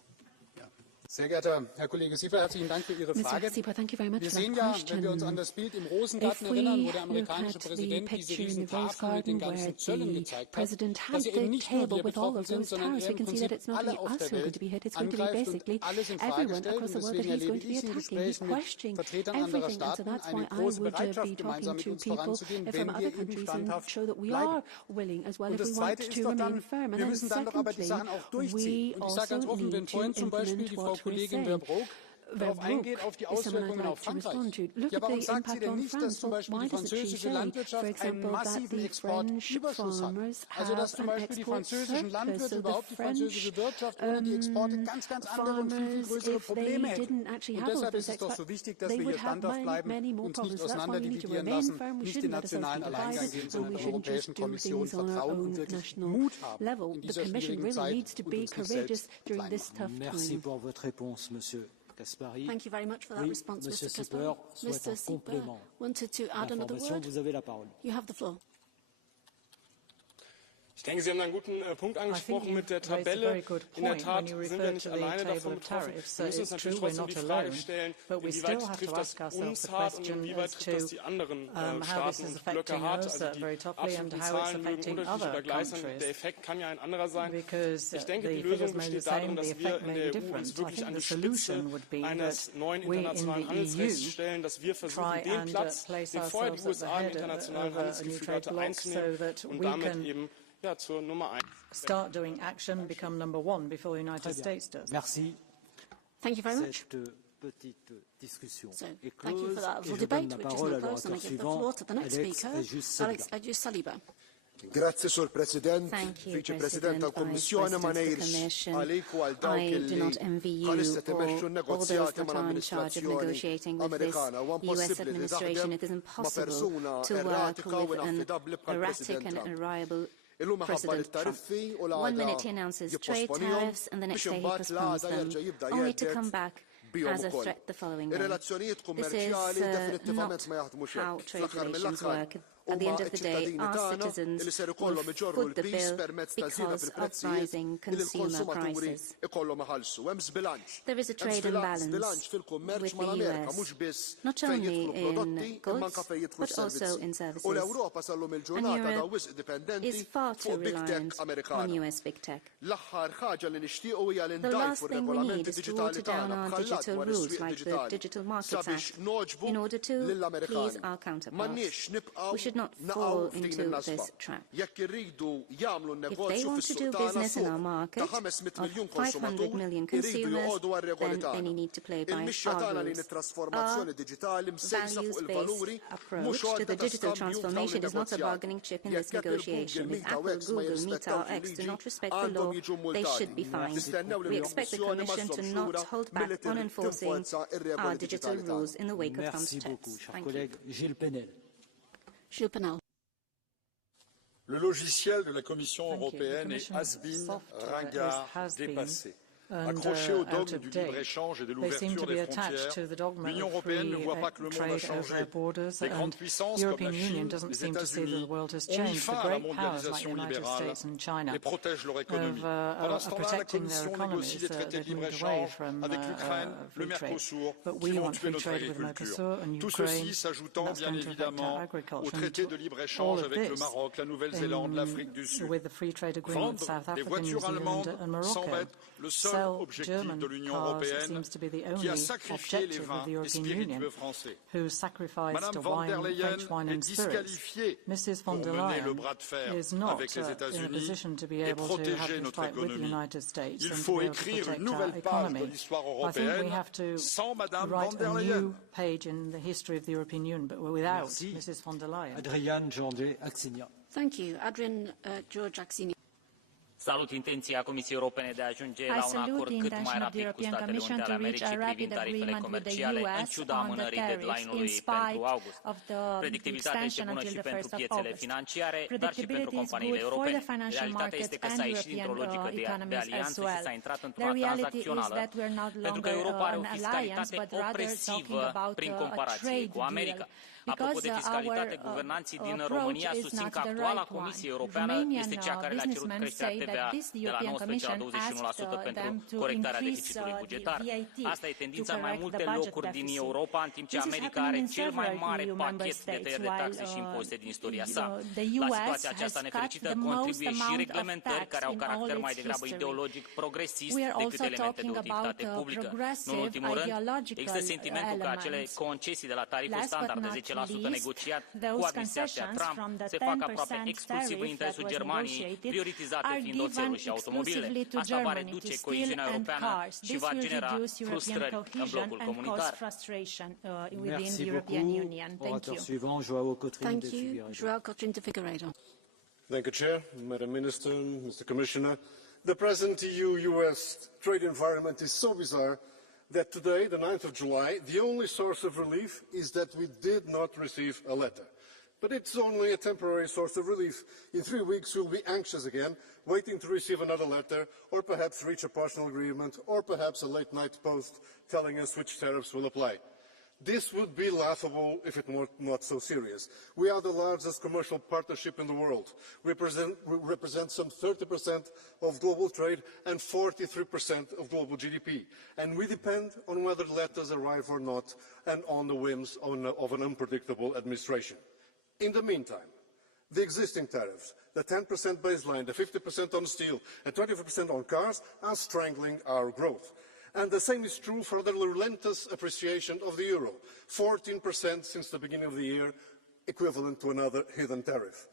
Sehr geehrter Herr Kollege Sieber, herzlichen Dank für Ihre Frage. Wir sehen ja, wenn wir uns an das Bild im Rosengarten erinnern, wo der amerikanische Präsident diese riesen Tafel mit den ganzen Zöllen gezeigt hat, dass eben nicht nur wir betroffen sind, sondern er im Prinzip alle auf der Welt angreift und alles in Frage stellt. Und deswegen erlebe ich in Gesprächen mit Vertretern anderer Staaten eine große Bereitschaft, gemeinsam mit uns voranzugehen, wenn wir eben standhaft bleiben. Und das Zweite ist doch dann, wir müssen dann doch aber die Sachen auch durchziehen. Und ich sage ganz offen, wenn vorhin zum Beispiel die Frau Kollegin Verbrugge darauf eingeht, auf die Auswirkungen auf Frankreich. Ja, warum sagt sie denn nicht, dass zum Beispiel die französische Landwirtschaft einen massiven Exportüberschuss hat? Also dass zum Beispiel die französischen Landwirte, überhaupt die französische Wirtschaft ohne die Exporte ganz andere und viel größere Probleme hätten. Und deshalb ist es doch so wichtig, dass wir hier standhaft bleiben, uns nicht auseinanderdividieren lassen, nicht den nationalen Alleingang gehen, sondern der Europäischen Kommission vertrauen und wirklich Mut haben, in dieser schwierigen Zeit und uns nicht selbst klein machen. Merci pour votre réponse, Monsieur Kaspari. Thank you very much for that response, Mr. Sipper souhaite un complément wanted to add another word. Vous avez la parole. You have the floor. Ich denke, Sie haben einen guten Punkt angesprochen mit der Tabelle. In der Tat sind wir nicht alleine davon betroffen. Wir müssen uns natürlich trotzdem die Frage stellen, inwieweit trifft das uns hart und inwieweit trifft das die anderen Staaten und Blöcke hart. Also die absoluten Zahlen mögen unterschiedlich oder gleich sein. Der Effekt kann ja ein anderer sein. Ich denke, die Lösung besteht darin, dass wir in der EU uns wirklich an die Spitze eines neuen internationalen Handelsrechts stellen, dass wir versuchen, den Platz, den vorher die USA im internationalen Handelsgefüge hatte, einzunehmen und damit eben zur Nummer 1. Start doing action, become number one before the United States does. Merci. Thank you very much. Petite discussion est close. Thank you for that little debate, which is now closed, and I give the floor to the next speaker, Alex Agius-Saliba. Grazie, Sur President, Vice President tal-Kommissjoni ma ngħidx għalik u għal dawk illi bħalissa timexxu n-negozjati mal-amministrazzjoni Amerikana u impossibbli li taħdem ma' persuna erratika u inaffidabbli bħal President Illum ħabba l-tariffi u l-għada jipposponihom biex imbagħad l-għada jerġa' jibda jgħid as a threat the following way. This is not how trade relations work. At the end of the day, our citizens will foot the bill because of rising consumer prices. There is a trade imbalance with the US, not only in goods, but also in services. And Europe is far too reliant on US big tech. The last thing we need is to water down our digital rules like the Digital Markets Act in order to please our counterparts. We should not fall into this trap. If they want to do business in our market of 500 million consumers, then they need to play by our rules. Our values-based approach to the digital transformation is not a bargaining chip in this negotiation. If Apple, Google, Meta or X do not respect the law, they should be fined. We expect the Commission to not hold back on enforcing our digital rules in the wake of Trump's tests. Thank you. Gilles Penel. Le logiciel de la Commission européenne est has-been, ringard, dépassé. Accroché au dogme du libre-échange et de l'ouverture des frontières, l'Union européenne ne voit pas que le monde a changé. Les grandes puissances comme la Chine, les États-Unis ont mis fin à la mondialisation libérale et protègent leur économie. Pendant ce temps-là, la Commission négocie des traités de libre-échange avec l'Ukraine, le Mercosur, qui vont tuer notre agriculture. Tout ceci s'ajoutant bien évidemment aux traités de libre-échange avec le Maroc, la Nouvelle-Zélande, l'Afrique du Sud. Vendre des voitures allemandes semble être le seul sell German cars seems to be the only objective of the European Union, who sacrificed French wine and spirits. Mrs. von der Leyen is not in a position to be able to have this fight with the United States and to be able to protect our economy. I think we have to write a new page in the history of the European Union, but without Mrs. von der Leyen. Adrian George Axigna. Thank you. Adrian George Axigna. Salut intenția Comisiei Europene de a ajunge la un acord cât mai rapid cu Statele Unite ale Americii privind tarifele comerciale, în ciuda amânării deadline-ului pentru august. Predictibilitatea este bună și pentru piețele financiare, dar și pentru companiile europene. Realitatea este că s-a ieșit dintr-o logică de alianță și s-a intrat într-una tranzacțională, pentru că Europa are o fiscalitate opresivă prin comparație cu America. Apropo de fiscalitate, guvernanții din România susțin că actuala Comisie Europeană este cea care le-a cerut creșterea TVA de la 19 la 21% pentru corectarea deficitului bugetar. Asta e tendința în mai multe locuri din Europa, în timp ce America are cel mai mare pachet de tăieri de taxe și impozite din istoria sa. La situația aceasta nefericită contribuie și reglementări care au caracter mai degrabă ideologic progresist decât elemente de utilitate publică. Nu în ultimul rând, există sentimentul că acele concesii de la tariful standard de 10% negociat cu administrația Trump se fac aproape exclusiv în interesul Germaniei, prioritizate fiind oțelul și automobilele. Asta va reduce coeziunea europeană și va genera frustrări în blocul comunitar. Merci beaucoup. Orateur suivant, João Coutinho de Figueiredo. Thank you, Chair, Madam Minister, Mr. Commissioner. The present EU-U.S. trade environment is so bizarre that today, the 9th of July, the only source of relief is that we did not receive a letter. But it's only a temporary source of relief. In 3 weeks, we'll be anxious again, waiting to receive another letter, or perhaps reach a partial agreement, or perhaps a late-night post telling us which tariffs will apply. This would be laughable if it were not so serious. We are the largest commercial partnership in the world. We represent some 30% of global trade and 43% of global GDP. And we depend on whether letters arrive or not and on the whims of an unpredictable administration. In the meantime, the existing tariffs, the 10% baseline, the 50% on steel and 25% on cars are strangling our growth. And the same is true for the relentless appreciation of the euro, 14% since the beginning of the year, equivalent to another hidden tariff.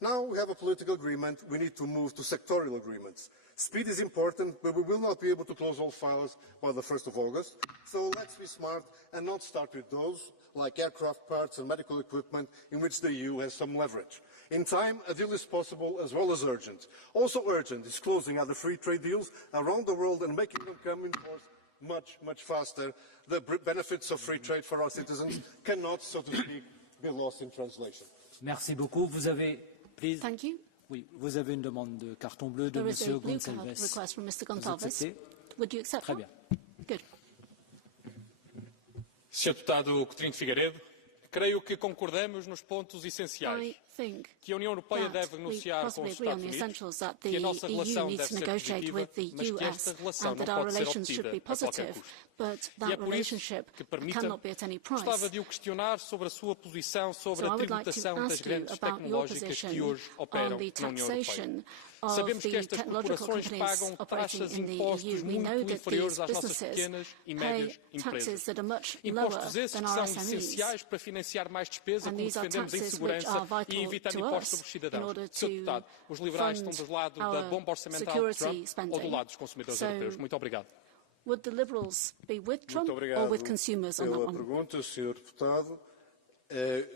Now we have a political agreement, we need to move to sectorial agreements. Speed is important, but we will not be able to close all files by the 1st of August. So let's be smart and not start with those, like aircraft parts and medical equipment, in which the EU has some leverage. In time, a deal is possible as well as urgent. Also urgent is closing other free trade deals around the world and making them come in force much, much faster. The benefits of free trade for our citizens cannot, so to speak, be lost in translation. Merci beaucoup. Vous avez, please. Thank you. Oui, vous avez une demande de carton bleu de Monsieur Gonçalves. Request from Mr. Gonçalves. Would you accept? Très bien. Good. Sr. Deputado Coutinho de Figueiredo, creio que concordamos nos pontos essenciais. Que a União Europeia deve negociar com os Estados Unidos, que a nossa relação deve ser positiva, mas que esta relação não pode ser obtida a qualquer custo. E é por isso que, permita-me, gostava de o questionar sobre a sua posição sobre a tributação das grandes tecnológicas que hoje operam na União Europeia. Sabemos que estas corporações pagam taxas de impostos muito inferiores às nossas pequenas e médias empresas. Impostos esses que são essenciais para financiar mais despesa, como defendemos em segurança e evitar impostos sobre os cidadãos. Sr. Deputado, os liberais estão do lado da bomba orçamental de Trump ou do lado dos consumidores europeus? Muito obrigado. Would the Liberals be with Trump or with consumers on that one? Muito obrigado pela pergunta, Sr. Deputado.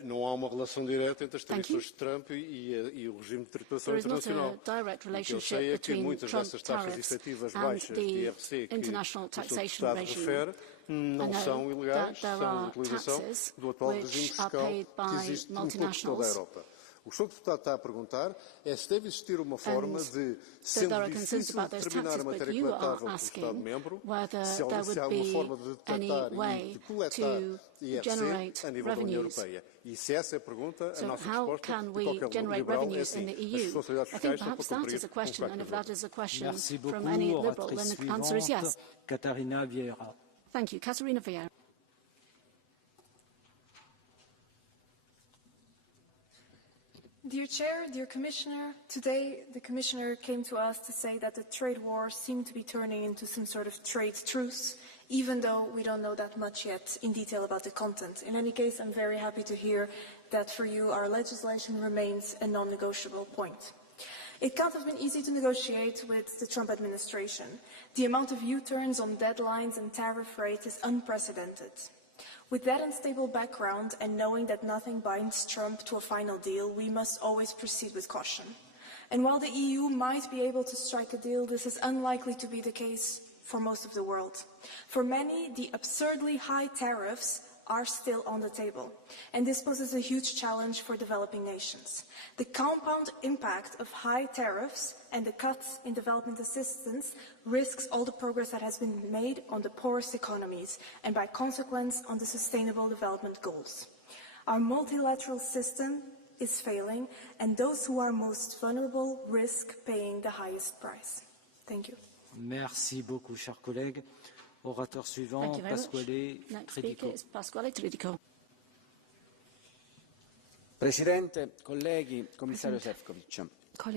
Não há uma relação direta entre as tarifas de Trump e o regime de tributação internacional. O que eu sei é que muitas dessas taxas efetivas baixas de IRC que o Sr. Deputado refere não são ilegais, são de utilização do atual regime fiscal que existe em toda a Europa. O que o Sr. Deputado está a perguntar é se deve existir uma forma de, sendo difícil determinar a matéria coletável por Estado-membro, se há alguma forma de detectar e de coletar IRC a nível da União Europeia. E se essa é a pergunta, a nossa resposta de qualquer liberal é sim. As responsabilidades fiscais são para cumprir com Merci beaucoup. Oratrice suivante, Catarina Vieira. Thank you. Catarina Vieira. Dear Chair, dear Commissioner, today the Commissioner came to us to say that the trade war seemed to be turning into some sort of trade truce, even though we don't know that much yet in detail about the content. In any case, I'm very happy to hear that for you our legislation remains a non-negotiable point. It can't have been easy to negotiate with the Trump administration. The amount of U-turns on deadlines and tariff rates is unprecedented. With that unstable background and knowing that nothing binds Trump to a final deal, we must always proceed with caution. And while the EU might be able to strike a deal, this is unlikely to be the case for most of the world. For many, the absurdly high tariffs are still on the table, and this poses a huge challenge for developing nations. The compound impact of high tariffs and the cuts in development assistance risks all the progress that has been made on the poorest economies and by consequence on the sustainable development goals. Our multilateral system is failing, and those who are most vulnerable risk paying the highest price. Thank you. Merci beaucoup, chers collègues. Orateur suivant, Pasquale Tridico. Presidente, colleghi, commissario Šefčovič.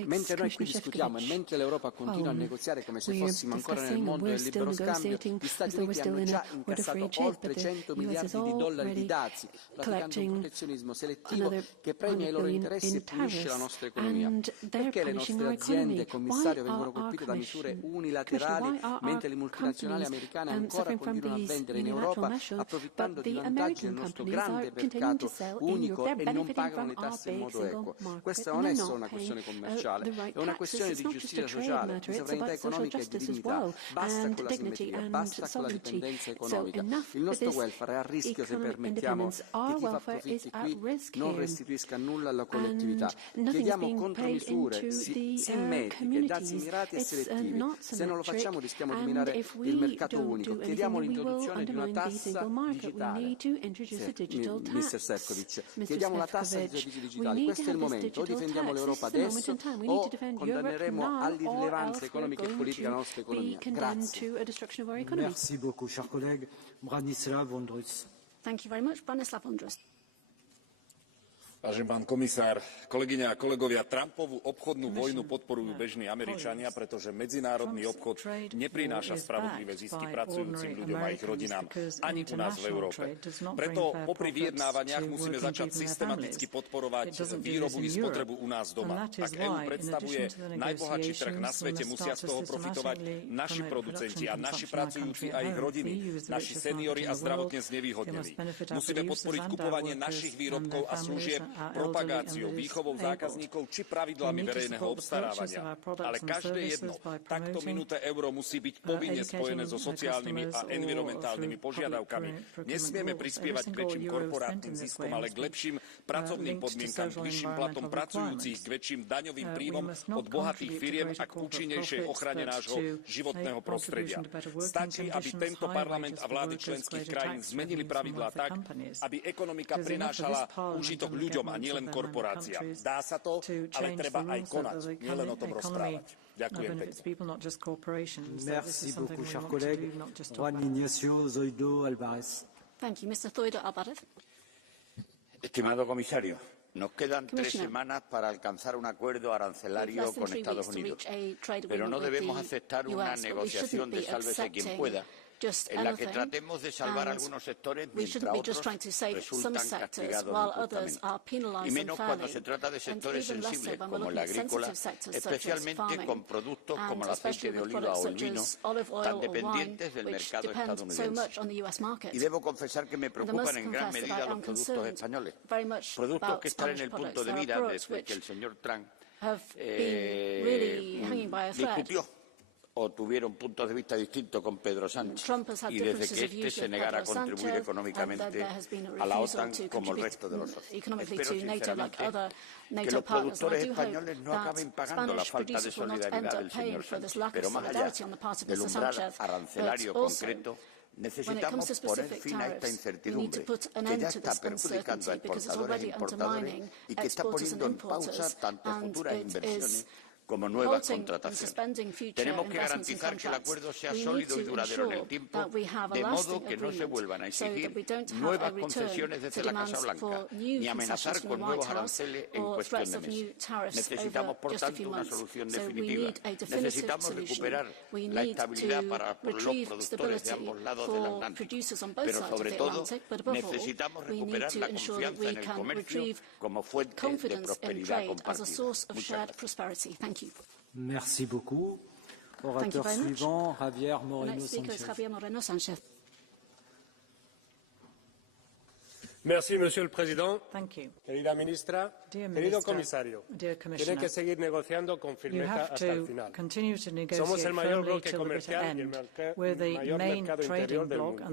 Mentre noi qui discutiamo e mentre l'Europa continua a negoziare come se fossimo ancora nel mondo del libero scambio, gli Stati Uniti hanno già incassato oltre 100 miliardi di dollari di dazi, praticando un protezionismo selettivo che premia i loro interessi e punisce la nostra economia. Perché le nostre aziende, commissario, vengono colpite da misure unilaterali, mentre le multinazionali americane ancora continuano a vendere in Europa, approfittando di vantaggi del nostro grande mercato unico e non pagano le tasse in modo equo? Questa non è solo una questione commerciale. È una questione di giustizia sociale, di sovranità economica e di dignità. Basta con la simmetria, basta con la dipendenza economica. Il nostro welfare è a rischio se permettiamo che chi fa profitti qui non restituisca nulla alla collettività. Chiediamo contromisure simmetriche, dazi mirati e selettivi. Se non lo facciamo rischiamo di minare il mercato unico. Chiediamo l'introduzione di una tassa digitale. Mr. Šefčovič, chiediamo la tassa dei servizi digitali. Questo è il momento. O difendiamo l'Europa adesso o condanneremo all'irrilevanza economica e politica la nostra economia. Grazie. Merci beaucoup, chers collègues. Branislav Vondrus. Thank you very much, Branislav Vondrus. Vážený pán komisár, kolegyne a kolegovia, Trumpovú obchodnú vojnu podporujú bežní Američania, pretože medzinárodný obchod neprináša spravodlivé zisky pracujúcim ľuďom a ich rodinám ani u nás v Európe. Preto popri vyjednávaniach musíme začať systematicky podporovať výrobu i spotrebu u nás doma. Ak EÚ predstavuje najbohatší trh na svete, musia z toho profitovať naši producenti a naši pracujúci a ich rodiny, naši seniori a zdravotne znevýhodnení. Musíme podporiť kupovanie našich výrobkov a služieb propagáciou, výchovou zákazníkov či pravidlami verejného obstarávania. Ale každé jedno takto minuté euro musí byť povinne spojené so sociálnymi a environmentálnymi požiadavkami. Nesmieme prispievať k väčším korporátnym ziskom, ale k lepším pracovným podmienkam, k vyšším platom pracujúcich, k väčším daňovým príjmom od bohatých firiem a k účinnejšej ochrane nášho životného prostredia. Stačí, aby tento parlament a vlády členských krajín zmenili pravidlá tak, aby ekonomika prinášala úžitok ľuďom a nielen korporáciám. Dá sa to, ale treba aj konať, nielen o tom rozprávať. Ďakujem pekne. Merci beaucoup, chers collègues. Juan Ignacio Zoido Álvarez. Thank you, Mr. Zoido Álvarez. Estimado comisario, nos quedan 3 semanas para alcanzar un acuerdo arancelario con Estados Unidos, pero no debemos aceptar una negociación de sálvese quien pueda, en la que tratemos de salvar algunos sectores mientras otros resultan castigados injustamente. Y menos cuando se trata de sectores sensibles como el agrícola, especialmente con productos como el aceite de oliva o el vino, tan dependientes del mercado estadounidense. Y debo confesar que me preocupan en gran medida los productos españoles, productos que están en el punto de mira desde que el señor Trump discutió o tuvieron puntos de vista distintos con Pedro Sánchez y desde que éste se negara a contribuir económicamente a la OTAN como el resto de los socios. Espero sinceramente que los productores españoles no acaben pagando la falta de solidaridad del señor Sánchez, pero más allá del umbral arancelario concreto, necesitamos poner fin a esta incertidumbre que ya está perjudicando a exportadores e importadores y que está poniendo en pausa tanto futuras inversiones como nuevas contrataciones. Tenemos que garantizar que el acuerdo sea sólido y duradero en el tiempo, de modo que no se vuelvan a exigir nuevas concesiones desde la Casa Blanca, ni amenazar con nuevos aranceles en cuestión de meses. Necesitamos, por tanto, una solución definitiva. Necesitamos recuperar la estabilidad para los productores de ambos lados del Atlántico, pero sobre todo necesitamos recuperar la confianza en el comercio como fuente de prosperidad compartida. Muchas gracias. Merci beaucoup. Orateur suivant, Javier Moreno Sanchez. Merci, Monsieur le Président. Querida ministra, querido comisario, tiene que seguir negociando con firmeza hasta el final. Somos el mayor bloque comercial y el mayor mercado interior del mundo.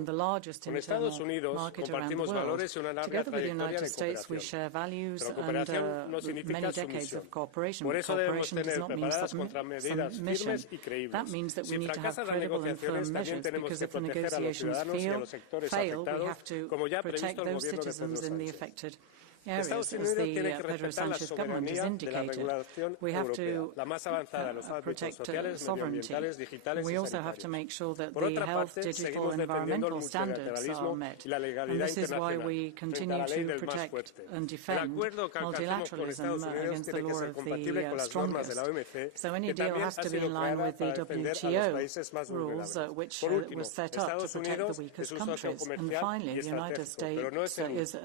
Con Estados Unidos compartimos valores y una larga trayectoria de cooperación. Pero cooperación no significa sumisión. Por eso debemos tener preparadas contramedidas firmes y creíbles. Si fracasan las negociaciones, también tenemos que proteger a los ciudadanos y a los sectores afectados, como ya ha previsto el gobierno de Pedro Sánchez. Estados Unidos tiene que respetar la soberanía de la regulación europea, la más avanzada en los ámbitos sociales, medioambientales, digitales y sanitarios. Por otra parte, seguimos defendiendo el multilateralismo y la legalidad internacional frente a la ley del más fuerte. El acuerdo que alcanzamos con Estados Unidos tiene que ser compatible con las normas de la OMC, que también ha sido creada para defender a los países más vulnerables. Por último, Estados Unidos es un socio comercial y estratégico, pero no es el único.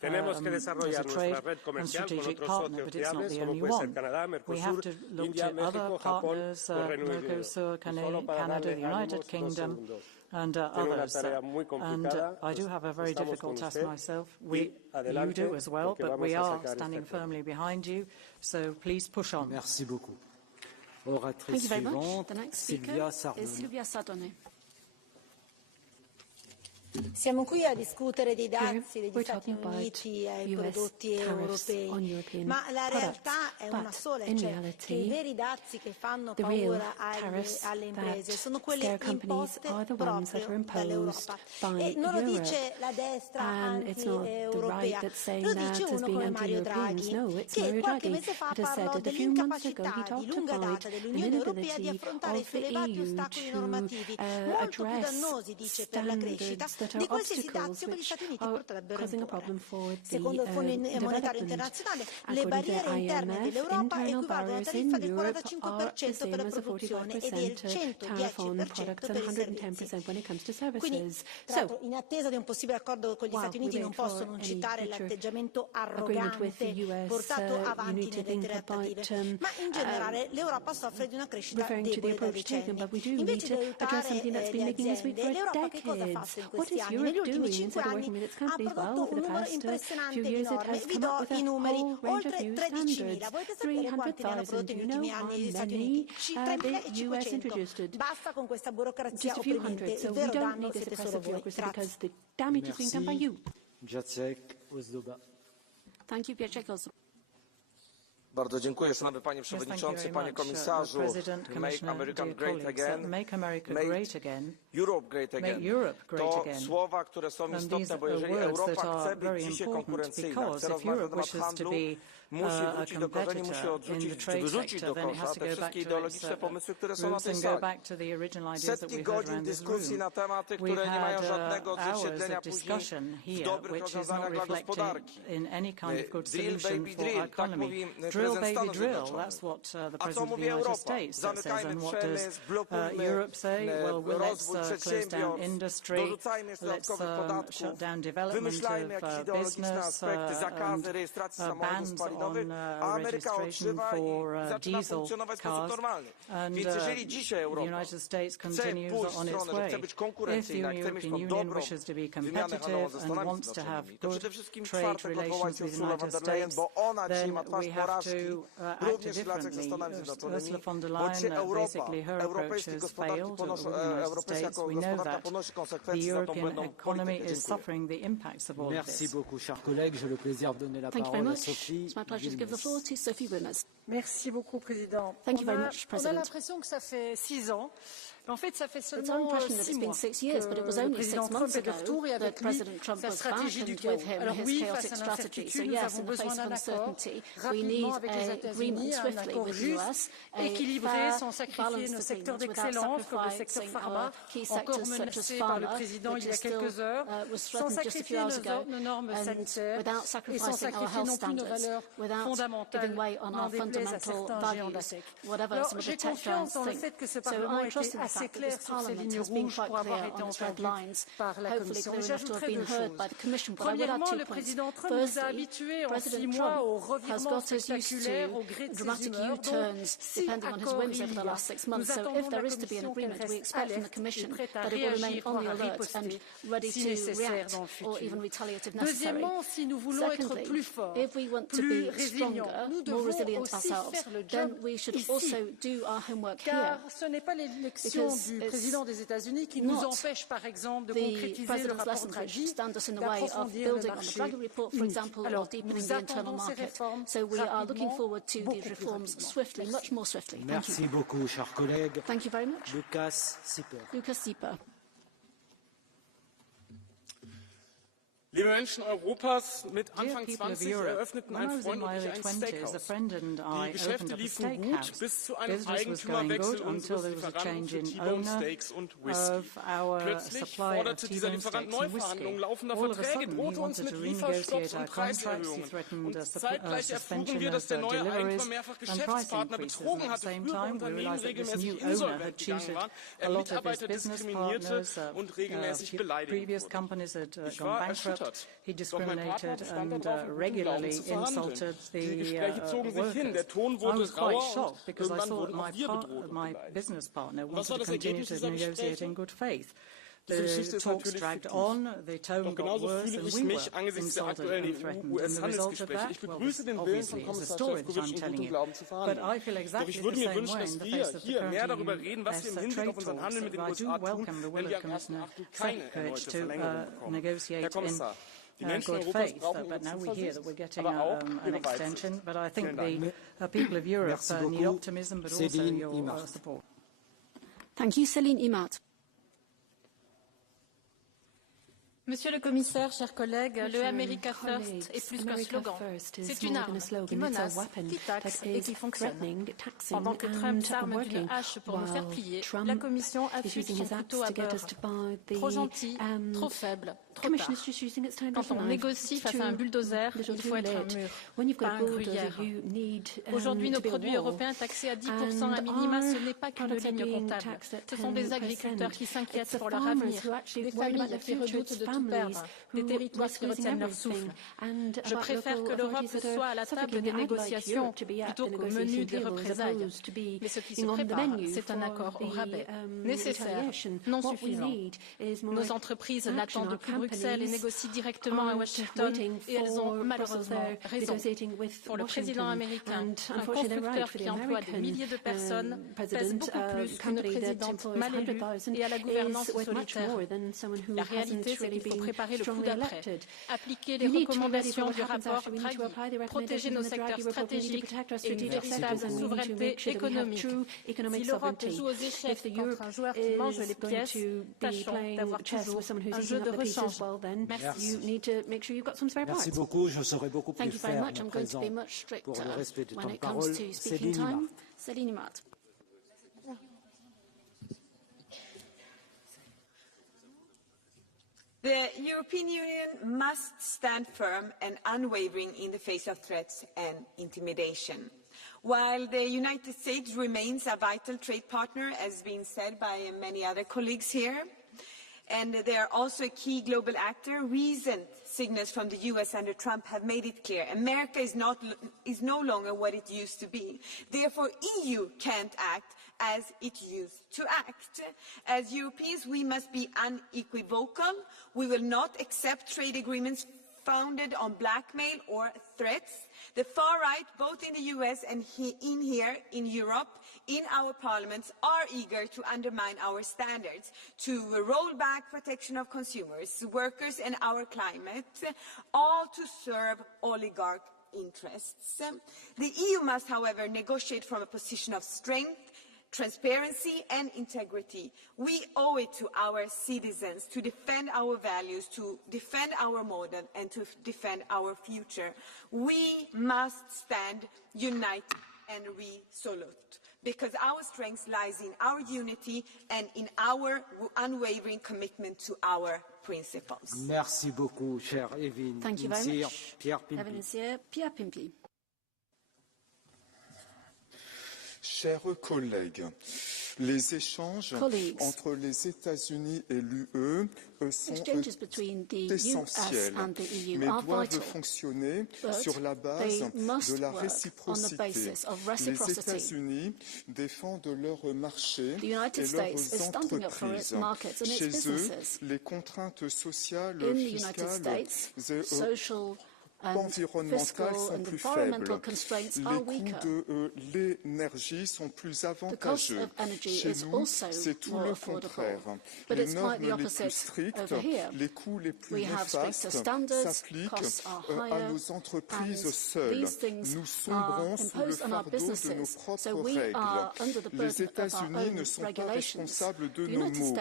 Tenemos que desarrollar nuestra red comercial con otros socios fiables como puede ser Canadá, Mercosur, India, México, Japón o Reino Unido. Solo para darle ánimos 2 segundos. And others. And I do have a very difficult task myself. You do as well, but we are standing firmly behind you. So please push on. Merci beaucoup. Oratrice suivante, Silvia Sarnone. Siamo qui a discutere dei dazi degli Stati Uniti ai prodotti europei, ma la realtà è una sola, cioè che i veri dazi che fanno paura alle imprese sono quelle imposte proprio dall'Europa. E non lo dice la destra anti-europea, lo dice uno come Mario Draghi, che qualche mese fa parlò dell'incapacità di lunga data dell'Unione Europea di affrontare i suoi elevati ostacoli normativi, molto più dannosi, dice, per la crescita, di qualsiasi dazio che gli Stati Uniti porterebbero imporre. Secondo il Fondo Monetario Internazionale, le barriere interne dell'Europa equivalgono a una tariffa del 45% per la produzione e del 110% per i servizi. Quindi, tra l'altro, in attesa di un possibile accordo con gli Stati Uniti, non posso non citare l'atteggiamento arrogante portato avanti nelle trattative, ma in generale l'Europa soffre di una crescita debole da decenni. Invece di aiutare le aziende, l'Europa che cosa ha fatto in questi anni? Negli ultimi 5 anni ha prodotto un numero impressionante di norme. Vi do i numeri: oltre 13.000. Volete sapere quanti ne hanno prodotti negli ultimi anni negli Stati Uniti? 3.500. Basta con questa burocrazia opprimente. Il vero danno siete solo voi. Grazie. Jacek Ozdoba. Thank you, Jacek Ozdoba. Bardzo dziękuję, szanowny panie przewodniczący, panie komisarzu. Make America great again. Make Europe great again. To słowa, które są istotne, bo jeżeli Europa chce być dzisiaj konkurencyjna, chce rozmawiać na temat handlu, musi wrócić do korzeni, musi odrzucić czy wyrzucić do kosza te wszystkie ideologiczne pomysły, które są na tej sali. Setki godzin dyskusji na tematy, które nie mają żadnego odzwierciedlenia później w dobrych rozwiązaniach dla gospodarki. Drill, baby, drill, tak mówi prezydent Stanów Zjednoczonych. A co mówi Europa? Zamykajmy przemysł, blokujmy rozwój przedsiębiorstw, dorzucajmy jeszcze dodatkowych podatków, wymyślajmy jakieś ideologiczne aspekty, zakazy rejestracji samochodów spalinowych, a Ameryka odżywa i zaczyna funkcjonować w sposób normalny. Więc jeżeli dzisiaj Europa chce pójść w stronę, że chce być konkurencyjna, chce mieć tą dobrą wymianę handlową ze Stanami Zjednoczonymi, to przede wszystkim czwartek odwołać się Ursula von der Leyen, bo ona dzisiaj ma twarz porażki również w relacjach ze Stanami Zjednoczonymi, bo dzisiaj Europa, europejskie gospodarki ponoszą, europejska gospodarka ponosi konsekwencje za tą błędną politykę. Dziękuję. Merci beaucoup, chers collègues. J'ai le plaisir de donner la parole à Sophie. It's my pleasure to give the floor to Sophie Wilmers. Merci beaucoup, Président. Thank you very much, On a President. l'impression que ça fait 6 ans En fait, ça fait It's seulement unprecedented that 6 it's been mois 6 years, but it was que le only président 6 Trump months est de ago retour et that avec lui President Trump sa was back, stratégie du and chaos. with him Alors his oui, chaotic face à strategy. So l'incertitude, nous yes, avons in the besoin face of d'un accord uncertainty, we rapidement need avec les an agreement États-Unis, un swiftly accord with the juste, US, équilibré, fair, sans sacrifier balanced nos secteurs agreement without d'excellence comme le secteur sacrificing pharma, our key encore sectors such as menacé par le pharma, président which il y a is still quelques heures, was sans threatened just a few sacrifier hours ago, nos normes and sanitaires without et sans sacrificing our sacrifier health non plus nos standards, valeurs without fondamentales, giving way on n'en our déplaise à fundamental certains géants de la values, tech. whatever Alors, some of the j'ai tech confiance giants dans le think. fait que ce So Parlement I a trust été in the assez fact that clair this sur ces Parliament lignes has been rouges quite pour avoir clear été on its red entendu lines, par la hopefully Commission. clear Et enough to have j'ajouterai been deux heard choses. by the Commission. But I would add Premièrement, 2 le points. président Trump nous a Firstly, habitués en 6 President mois Trump au has revirement got us used spectaculaire to au gré de ses dramatic humeurs. Donc, U-turns si depending on his accord whims over il the y a, last 6 nous months. So attendons if de there la is to be an Commission qu'elle agreement, we reste expect from the alerte et Commission prête à that it will remain réagir on pour the alert riposter and ready si to nécessaire react dans le or futur. even retaliate if necessary. Deuxièmement, si nous voulons être Secondly, plus forts, if we want to plus be résilients, stronger, nous more devons resilient aussi ourselves, faire le then job we should ici. also do our homework here. Car ce n'est pas l'élection Because du it's président des États-Unis qui nous not empêche, par exemple, de the concrétiser le President's rapport lessons which Draghi, stand us in the way of d'approfondir le building on the marché Draghi report, for unique. example, or Alors, deepening nous the internal attendons ces market. réformes So we are looking rapidement, forward to beaucoup these plus reforms rapidement. swiftly, Merci. much more swiftly. Merci beaucoup, chers collègues. Thank you very much. Lucas Sieper. Lucas Sieper. Liebe Menschen Europas, mit Anfang 20 eröffneten ein Freund und ich ein Steakhouse. Die Geschäfte liefen gut bis zu einem Eigentümerwechsel unseres Lieferanten für T-Bone Steaks und Whisky. Plötzlich forderte dieser Lieferant Neuverhandlungen laufender Verträge, drohte uns mit Lieferstopps und Preiserhöhungen. Und zeitgleich erfuhren wir, dass der neue Eigentümer mehrfach Geschäftspartner betrogen hatte, frühere Unternehmen regelmäßig insolvent gegangen waren, er Mitarbeiter diskriminierte und regelmäßig beleidigt wurde. Ich war erschüttert. He discriminated and regularly insulted the workers. I was quite shocked because I thought my business partner wanted to continue to negotiate in good faith. The talks dragged on, the tone got worse, and we were insulted and threatened. And the result of that, well, obviously, is the story that I'm telling you. But I feel exactly the same way in the face of the current EU-US trade talks. I do welcome the will of Commissioner Šefčovič to negotiate in good faith, but now we hear that we're getting an extension. But I think the people of Europe need optimism, but also your support. Thank you, Céline Imart. Monsieur le Commissaire, chers collègues, le America First est plus qu'un slogan. C'est une arme qui menace, qui taxe et qui fonctionne. Pendant que Trump s'arme d'une hache pour nous faire plier, la Commission affûte son couteau à beurre. Trop gentil, trop faible, trop tard. Quand on négocie face à un bulldozer, il faut être un mur, pas un gruyère. Aujourd'hui, nos produits européens taxés à 10% à minima, ce n'est pas qu'une ligne comptable. Ce sont des agriculteurs qui s'inquiètent pour leur avenir, des familles qui redoutent de perdre, des territoires qui retiennent leur souffle. Je préfère que l'Europe soit à la table des négociations plutôt qu'au menu des représailles. Mais ce qui se prépare, c'est un accord au rabais, nécessaire, non suffisant. Nos entreprises n'attendent plus Bruxelles et négocient directement à Washington, et elles ont malheureusement raison. Pour le président américain, un constructeur qui emploie des milliers de personnes pèse beaucoup plus qu'une présidente mal élue et à la gouvernance solitaire. La réalité, c'est qu'il faut préparer le coup d'après, appliquer les recommandations du rapport Draghi, protéger nos secteurs stratégiques et une véritable souveraineté économique. Si l'Europe joue aux échecs contre un joueur qui mange les pièces, tâchons d'avoir toujours un jeu de rechange. Merci. Merci beaucoup. Je serai beaucoup plus ferme à présent pour le respect du temps de parole. Céline Imart. The European Union must stand firm and unwavering in the face of threats and intimidation. While the United States remains a vital trade partner, as been said by many other colleagues here, and they are also a key global actor, recent signals from the US under Trump have made it clear America is no longer what it used to be. Therefore, EU can't act as it used to act. As Europeans, we must be unequivocal. We will not accept trade agreements founded on blackmail or threats. The far right, both in the US and here in Europe, in our parliaments, are eager to undermine our standards, to roll back protection of consumers, workers and our climate, all to serve oligarch interests. The EU must, however, negotiate from a position of strength, transparency and integrity. We owe it to our citizens to defend our values, to defend our model, and to defend our future. We must stand united and resolute, because our strength lies in our unity and in our unwavering commitment to our principles. Merci beaucoup, cher Evin. Thank you very much. Pierre Pimpi. Chers collègues, les échanges entre les États-Unis et l'UE sont essentiels, mais doivent fonctionner sur la base de la réciprocité. Les États-Unis défendent leurs marchés et leurs entreprises. Chez eux, les contraintes sociales, fiscales et environnementales sont plus faibles. Les coûts de l'énergie sont plus avantageux. Chez nous, c'est tout le contraire. Les normes les plus strictes, les coûts les plus néfastes s'appliquent à nos entreprises seules. Nous sombrons sous le fardeau de nos propres règles. Les États-Unis ne sont pas responsables de nos maux.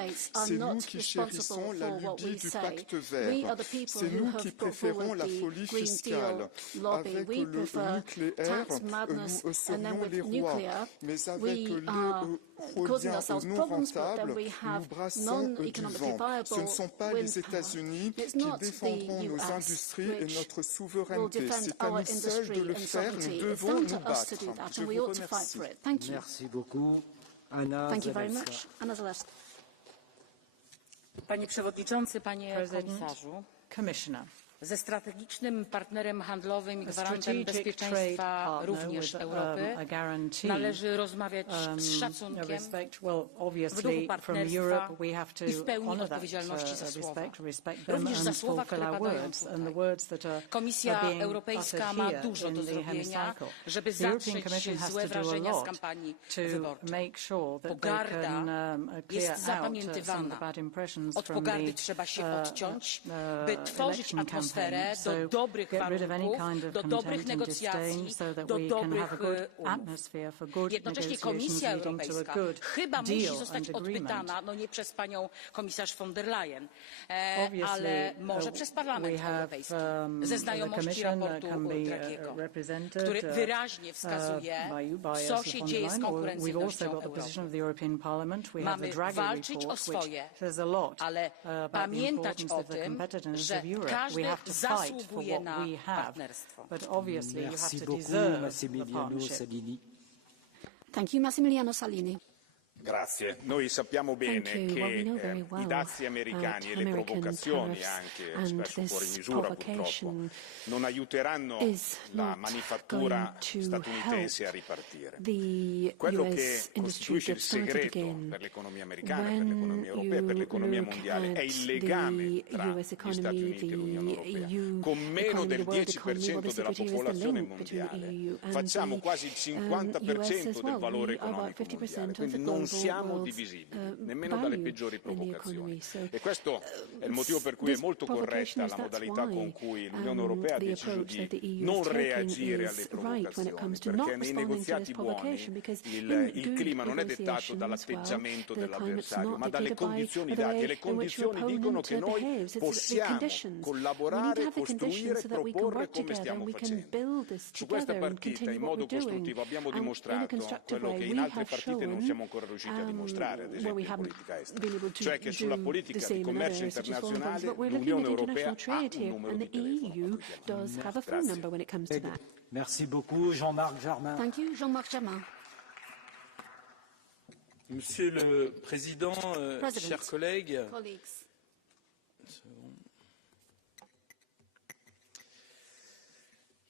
C'est nous qui chérissons la lubie du pacte vert. C'est nous qui préférons la folie fiscale. Avec le nucléaire, nous serions les rois, mais avec les éoliens non rentables, nous brassons du vent. Ce ne sont pas les États-Unis qui défendront nos industries et notre souveraineté. C'est à nous seuls de le faire. Nous devons nous battre. Je vous remercie. Merci beaucoup. Anna Zalewska. Panie Przewodniczący, Panie Komisarzu. Ze strategicznym partnerem handlowym i gwarantem bezpieczeństwa również Europy należy rozmawiać z szacunkiem w duchu partnerstwa i w pełni odpowiedzialności za słowa. Również za słowa, które padają tutaj. Komisja Europejska ma dużo do zrobienia, żeby zatrzeć złe wrażenia z kampanii wyborczej. Pogarda jest zapamiętywana. Od pogardy trzeba się odciąć, by tworzyć atmosferę do dobrych warunków, do dobrych negocjacji, do dobrych umów. Jednocześnie Komisja Europejska chyba musi zostać odpytana, no nie przez panią komisarz von der Leyen, ale może przez Parlament Europejski, ze znajomości raportu Dragiego, który wyraźnie wskazuje, co się dzieje z konkurencyjnością Europy. Mamy walczyć o swoje, ale pamiętać o tym, że każdy zasługuje na partnerstwo. Merci beaucoup, Massimiliano Salini. Thank you, Massimiliano Salini. Grazie. Noi sappiamo bene che i dazi americani e le provocazioni, anche spesso fuori misura purtroppo, non aiuteranno la manifattura statunitense a ripartire. Quello che costituisce il segreto per l'economia americana, per l'economia europea e per l'economia mondiale è il legame tra gli Stati Uniti e l'Unione Europea. Con meno del 10% della popolazione mondiale facciamo quasi il 50% del valore economico mondiale, quindi non siamo divisibili, nemmeno dalle peggiori provocazioni. E questo è il motivo per cui è molto corretta la modalità con cui l'Unione Europea ha deciso di non reagire alle provocazioni, perché nei negoziati buoni il clima non è dettato dall'atteggiamento dell'avversario, ma dalle condizioni date. E le condizioni dicono che noi possiamo collaborare, costruire, proporre come stiamo facendo. Su questa partita, in modo costruttivo, abbiamo dimostrato quello che in altre partite non siamo ancora riusciti a dimostrare, ad esempio in politica estera, cioè che sulla politica di commercio internazionale l'Unione Europea ha un numero di telefono. Merci beaucoup, Jean-Marc Jarmin. Thank you, Jean-Marc Jarmin. Monsieur le Président, chers collègues,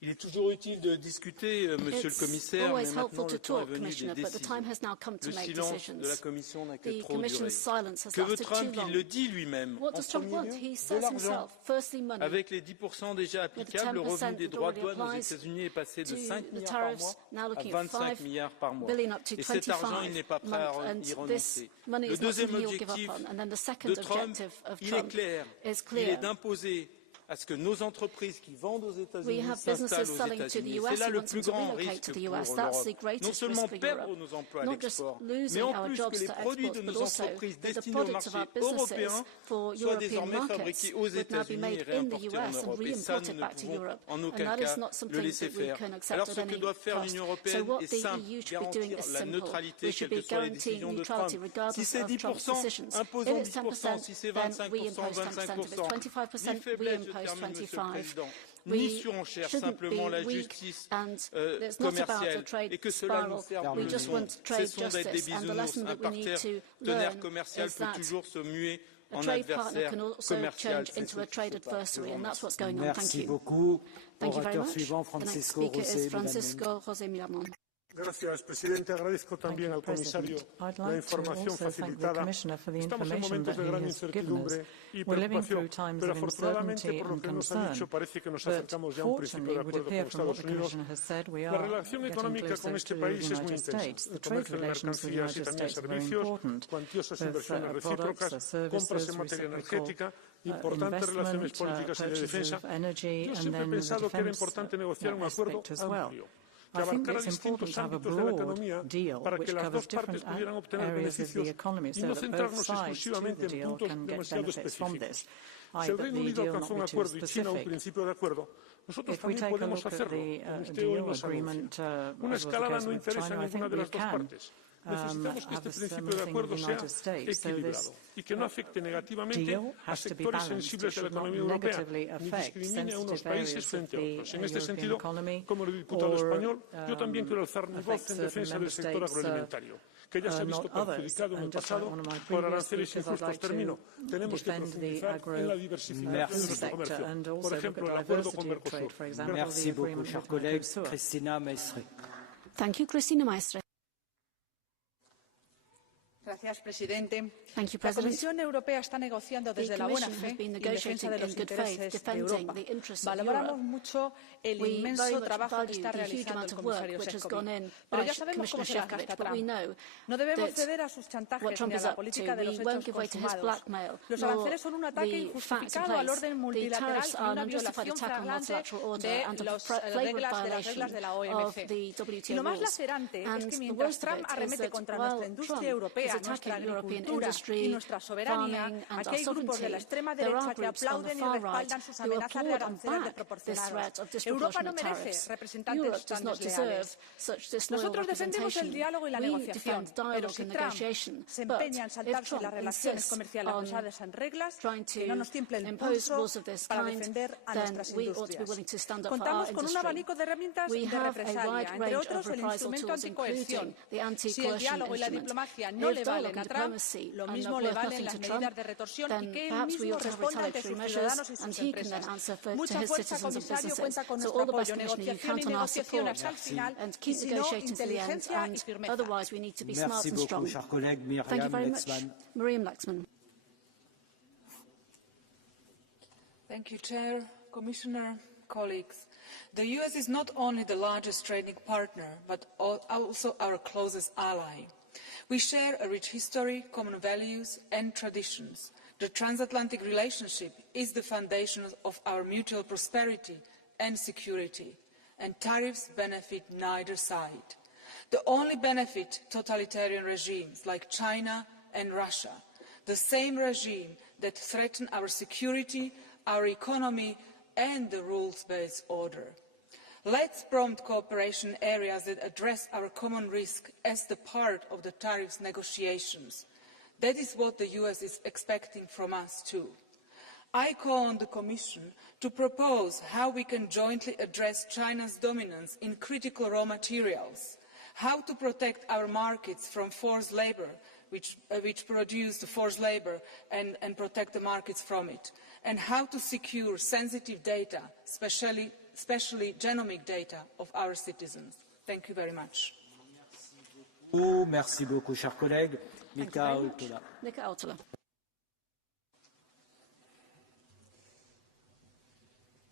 il est toujours utile de discuter, Monsieur le Commissaire, mais maintenant le temps est venu des décisions. Le silence de la Commission n'a que trop duré. Que veut Trump? Il le dit lui-même. En premier lieu, de l'argent. Avec les 10% déjà applicables, le revenu des droits de douane aux États-Unis est passé de 5 milliards par mois à 25 milliards par mois. Et cet argent, il n'est pas prêt à y renoncer. Le deuxième objectif de Trump, il est clair. Il est d'imposer à ce que nos entreprises qui vendent aux États-Unis s'installent aux États-Unis. C'est là le plus grand risque pour l'Europe. Non seulement perdre nos emplois à l'export, mais en plus que les produits de nos entreprises destinés au marché européen soient désormais fabriqués aux États-Unis et réimportés en Europe. Et ça, nous ne pouvons en aucun cas le laisser faire. Alors ce que doit faire l'Union européenne est simple, garantir la neutralité, quelles que soient les décisions de Trump. Si c'est 10%, imposons 10%. Si c'est 25%, 25%. Ni faiblesse, je termine, Monsieur le Président, ni surenchère, simplement la justice commerciale, et que cela nous serve de leçon. Cessons d'être des bisounours. Un partenaire commercial peut toujours se muer en adversaire commercial. Merci beaucoup. Orateur suivant, Francisco José Milamón. Gracias, presidente. Agradezco también al comisario la información facilitada. Estamos en momentos de gran incertidumbre y preocupación, pero afortunadamente, por lo que nos ha dicho, parece que nos acercamos ya a un principio de acuerdo con Estados Unidos. La relación económica con este país es muy intensa. El comercio de mercancías y también servicios, cuantiosas inversiones recíprocas, compras en materia energética, importantes relaciones políticas y de defensa. Yo siempre he pensado que era importante negociar un acuerdo amplio, que abarcara distintos ámbitos de la economía para que las dos partes pudieran obtener beneficios y no centrarnos exclusivamente en puntos demasiado específicos. Si el Reino Unido alcanzó un acuerdo y China un principio de acuerdo, nosotros también podemos hacerlo, como usted hoy nos anuncia. Una escalada no interesa a ninguna de las dos partes. Necesitamos que este principio de acuerdo sea equilibrado y que no afecte negativamente a sectores sensibles de la economía europea, ni discrimine a unos países frente a otros. En este sentido, como diputado español, yo también quiero alzar mi voz en defensa del sector agroalimentario, que ya se ha visto perjudicado en el pasado por aranceles injustos. Termino. Tenemos que profundizar en la diversificación de nuestro comercio. Por ejemplo, el acuerdo con Mercosur. Merci beaucoup, chers collègues. Cristina Maestre. Thank you, Cristina Maestre. Señor presidente, la Comisión Europea está negociando desde la buena fe en defensa de los intereses de Europa. Valoramos mucho el inmenso trabajo que está realizando el comisario Šefčovič, pero ya sabemos cómo se las gasta Trump. No debemos ceder a sus chantajes ni a la política de los hechos consumados. Los aranceles son un ataque injustificado al orden multilateral y una violación flagrante de las reglas de la OMC. Y lo más lacerante es que mientras Trump arremete contra nuestra industria europea, nuestra agricultura y nuestra soberanía, aquí hay grupos de la extrema derecha que aplauden y respaldan sus amenazas de aranceles desproporcionados. Europa no merece representantes tan desleales. Nosotros defendemos el diálogo y la negociación, pero si Trump se empeña en saltarse las relaciones comerciales basadas en reglas, que no nos tiemple el pulso para defender a nuestras industrias. Contamos con un abanico de herramientas de represalia, entre otros el instrumento anticoerción. Si el diálogo y la diplomacia no le valen a Trump, lo mismo le valen las medidas de retorsión y que él mismo responda ante sus ciudadanos y sus empresas. Mucha fuerza, comisario, cuenta con nuestro apoyo, negociación y negociación hasta el final, y si no, inteligencia y firmeza. Merci beaucoup, chers collègues. Miriam Lexman. Thank you, Chair, Commissioner, colleagues. The US is not only the largest trading partner, but also our closest ally. We share a rich history, common values and traditions. The transatlantic relationship is the foundation of our mutual prosperity and security, and tariffs benefit neither side. The only benefit totalitarian regimes like China and Russia, the same regime that threaten our security, our economy and the rules-based order. Let's prompt cooperation areas that address our common risk as the part of the tariffs negotiations. That is what the US is expecting from us too. I call on the Commission to propose how we can jointly address China's dominance in critical raw materials, how to protect our markets from forced labour, which produce the forced labour and protect the markets from it, and how to secure sensitive data, especially genomic data of our citizens. Thank you very much. Merci beaucoup, chers collègues. Mika Autola.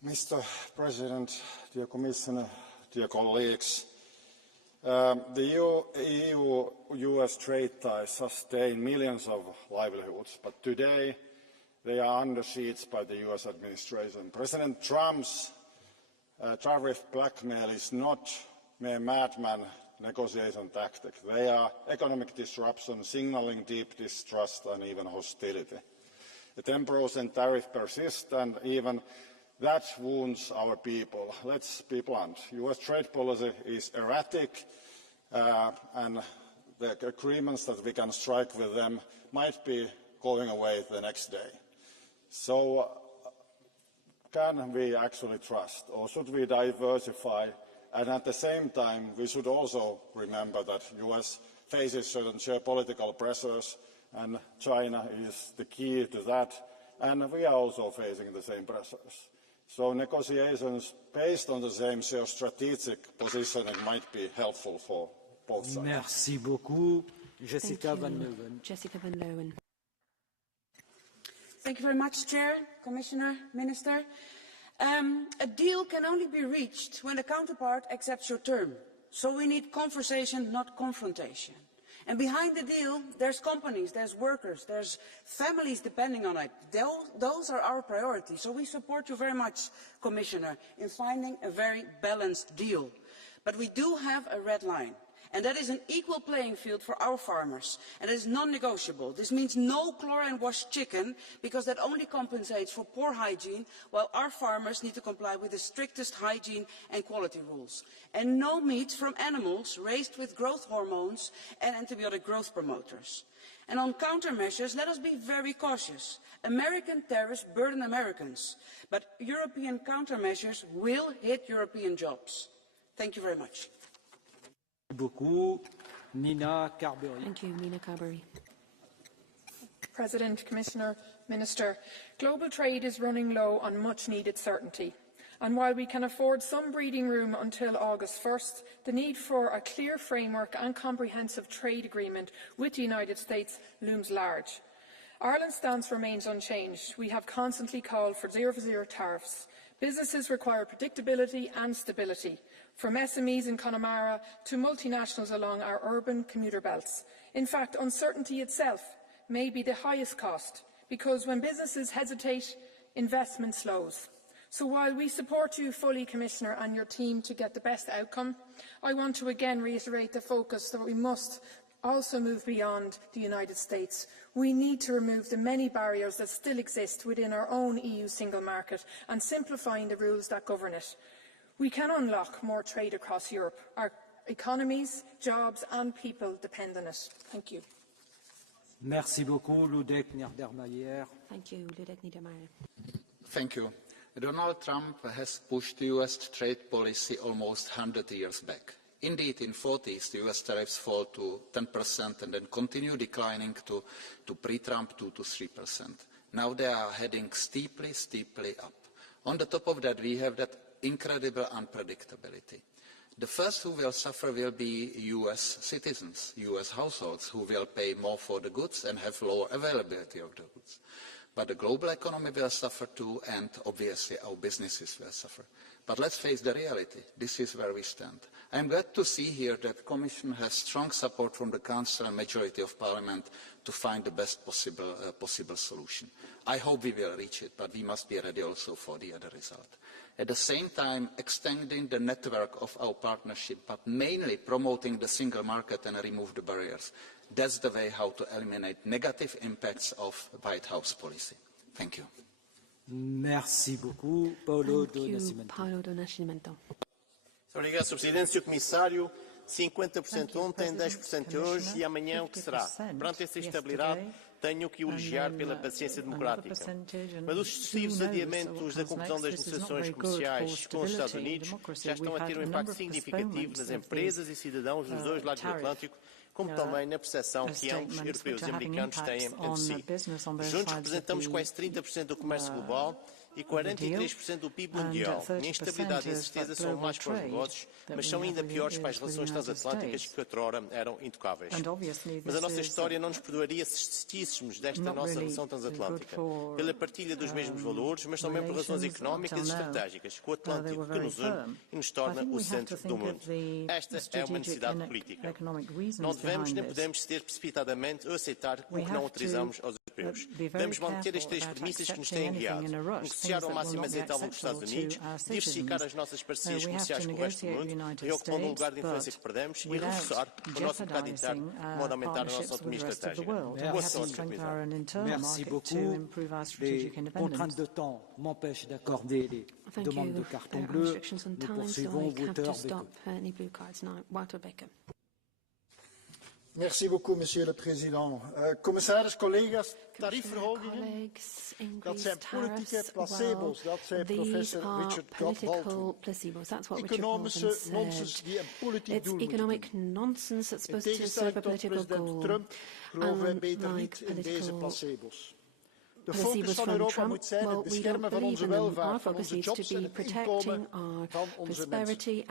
Mr. President, dear Commissioner, dear colleagues, the EU-U.S. trade ties sustain millions of livelihoods, but today they are under siege by the US administration. President Trump's tariff blackmail is not mere madman negotiation tactic. They are economic disruption, signaling deep distrust and even hostility. The 10% tariff persists, and even that wounds our people. Let's be blunt. US trade policy is erratic, and the agreements that we can strike with them might be going away the next day. So can we actually trust, or should we diversify? And at the same time, we should also remember that the US faces certain geopolitical pressures, and China is the key to that, and we are also facing the same pressures. So negotiations based on the same geostrategic positioning might be helpful for both sides. Merci beaucoup. Jessica Van Leeuwen. Jessica Van Leeuwen. Thank you very much, Chair, Commissioner, Minister. A deal can only be reached when the counterpart accepts your term. So we need conversation, not confrontation. And behind the deal, there's companies, there's workers, there's families depending on it. Those are our priorities. So we support you very much, Commissioner, in finding a very balanced deal. But we do have a red line. And that is an equal playing field for our farmers. And it is non-negotiable. This means no chlorine-washed chicken, because that only compensates for poor hygiene, while our farmers need to comply with the strictest hygiene and quality rules. And no meat from animals raised with growth hormones and antibiotic growth promoters. And on countermeasures, let us be very cautious. American tariffs burden Americans, but European countermeasures will hit European jobs. Thank you very much. Nina Carberry. Thank you, Nina Carberry. President, Commissioner, Minister, global trade is running low on much-needed certainty. And while we can afford some breathing room until August 1st, the need for a clear framework and comprehensive trade agreement with the United States looms large. Ireland's stance remains unchanged. We have constantly called for zero-for-zero tariffs. Businesses require predictability and stability, from SMEs in Connemara to multinationals along our urban commuter belts. In fact, uncertainty itself may be the highest cost, because when businesses hesitate, investment slows. So while we support you fully, Commissioner, and your team to get the best outcome, I want to again reiterate the focus that we must also move beyond the United States. We need to remove the many barriers that still exist within our own EU single market and simplifying the rules that govern it. We can unlock more trade across Europe. Our economies, jobs and people depend on it. Thank you. Merci beaucoup, Ludek Niedermayer. Thank you, Ludek Niedermayer. Thank you. Donald Trump has pushed the US trade policy almost 100 years back. Indeed, in the 40s, the US tariffs fall to 10% and then continue declining to pre-Trump 2 to 3%. Now they are heading steeply up. On the top of that, we have that incredible unpredictability. The first who will suffer will be US citizens, US households, who will pay more for the goods and have lower availability of the goods. But the global economy will suffer too, and obviously our businesses will suffer. But let's face the reality. This is where we stand. I am glad to see here that the Commission has strong support from the Council and majority of Parliament to find the best possible solution. I hope we will reach it, but we must be ready also for the other result. At the same time, extending the network of our partnership, but mainly promoting the single market and remove the barriers. That's the way how to eliminate negative impacts of White House policy. Thank you. Merci beaucoup, Paulo do Nascimento. Obrigado, Sr. Presidente. Sr. Comissário, 50% ontem, 10% hoje e amanhã o que será? Perante essa instabilidade, tenho que elogiar pela paciência democrática. Mas os sucessivos adiamentos da conclusão das negociações comerciais com os Estados Unidos já estão a ter um impacto significativo nas empresas e cidadãos dos dois lados do Atlântico, como também na percepção que ambos, europeus e americanos, têm entre si. Juntos representamos quase 30% do comércio global e 43% do PIB mundial. A instabilidade e a incerteza são mais para os negócios, mas são ainda piores para as relações transatlânticas que outrora eram intocáveis. Mas a nossa história não nos perdoaria se desistíssemos desta nossa relação transatlântica, pela partilha dos mesmos valores, mas também por razões económicas e estratégicas, com o Atlântico que nos une e nos torna o centro do mundo. Esta é uma necessidade política. Não devemos nem podemos ceder precipitadamente ou aceitar o que não autorizamos aos europeus. Devemos manter as 3 premissas que nos têm guiado. Negociar ao máximo aceitável com os Estados Unidos, diversificar as nossas parcerias comerciais com o resto do mundo, reocupando o lugar de influência que perdemos e reforçar o nosso mercado interno, de modo a aumentar a nossa autonomia estratégica. Boa sorte, Sr. Comissário. Merci beaucoup. Les contraintes de temps m'empêchent d'accorder les demandes de carton bleu. Nous poursuivons l'auteur des Merci beaucoup, Monsieur le Président. Commissaris, collega's, tariefverhogingen, dat zijn politieke placebo's, dat zei professor Richard Gottwald. Economische nonsens die een politiek doel moeten dienen. In tegenstelling tot president Trump geloven wij beter niet in deze placebo's. De focus van Europa moet zijn het beschermen van onze welvaart, van onze jobs en het inkomen van onze mensen.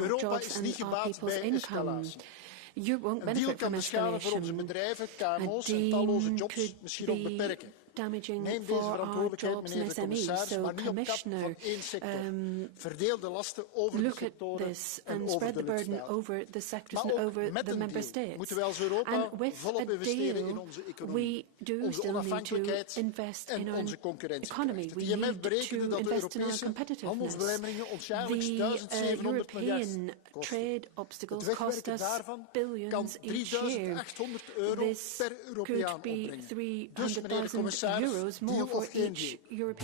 Europa is niet gebaat bij escalatie. Een deal kan de schade voor onze bedrijven, KMO's en talloze jobs misschien ook beperken. Neem deze verantwoordelijkheid, meneer de commissaris, maar niet op kap van één sector. Verdeel de lasten over de sectoren en over de lidstaten. Maar ook met een deal moeten wij als Europa volop investeren in onze economie, onze onafhankelijkheid en onze concurrentiekracht. Het IMF berekende dat de Europese handelsbelemmeringen ons jaarlijks €1700 miljard kosten. Het wegwerken daarvan kan €3800 per Europeaan opbrengen. Dus, meneer de commissaris, deal of geen deal?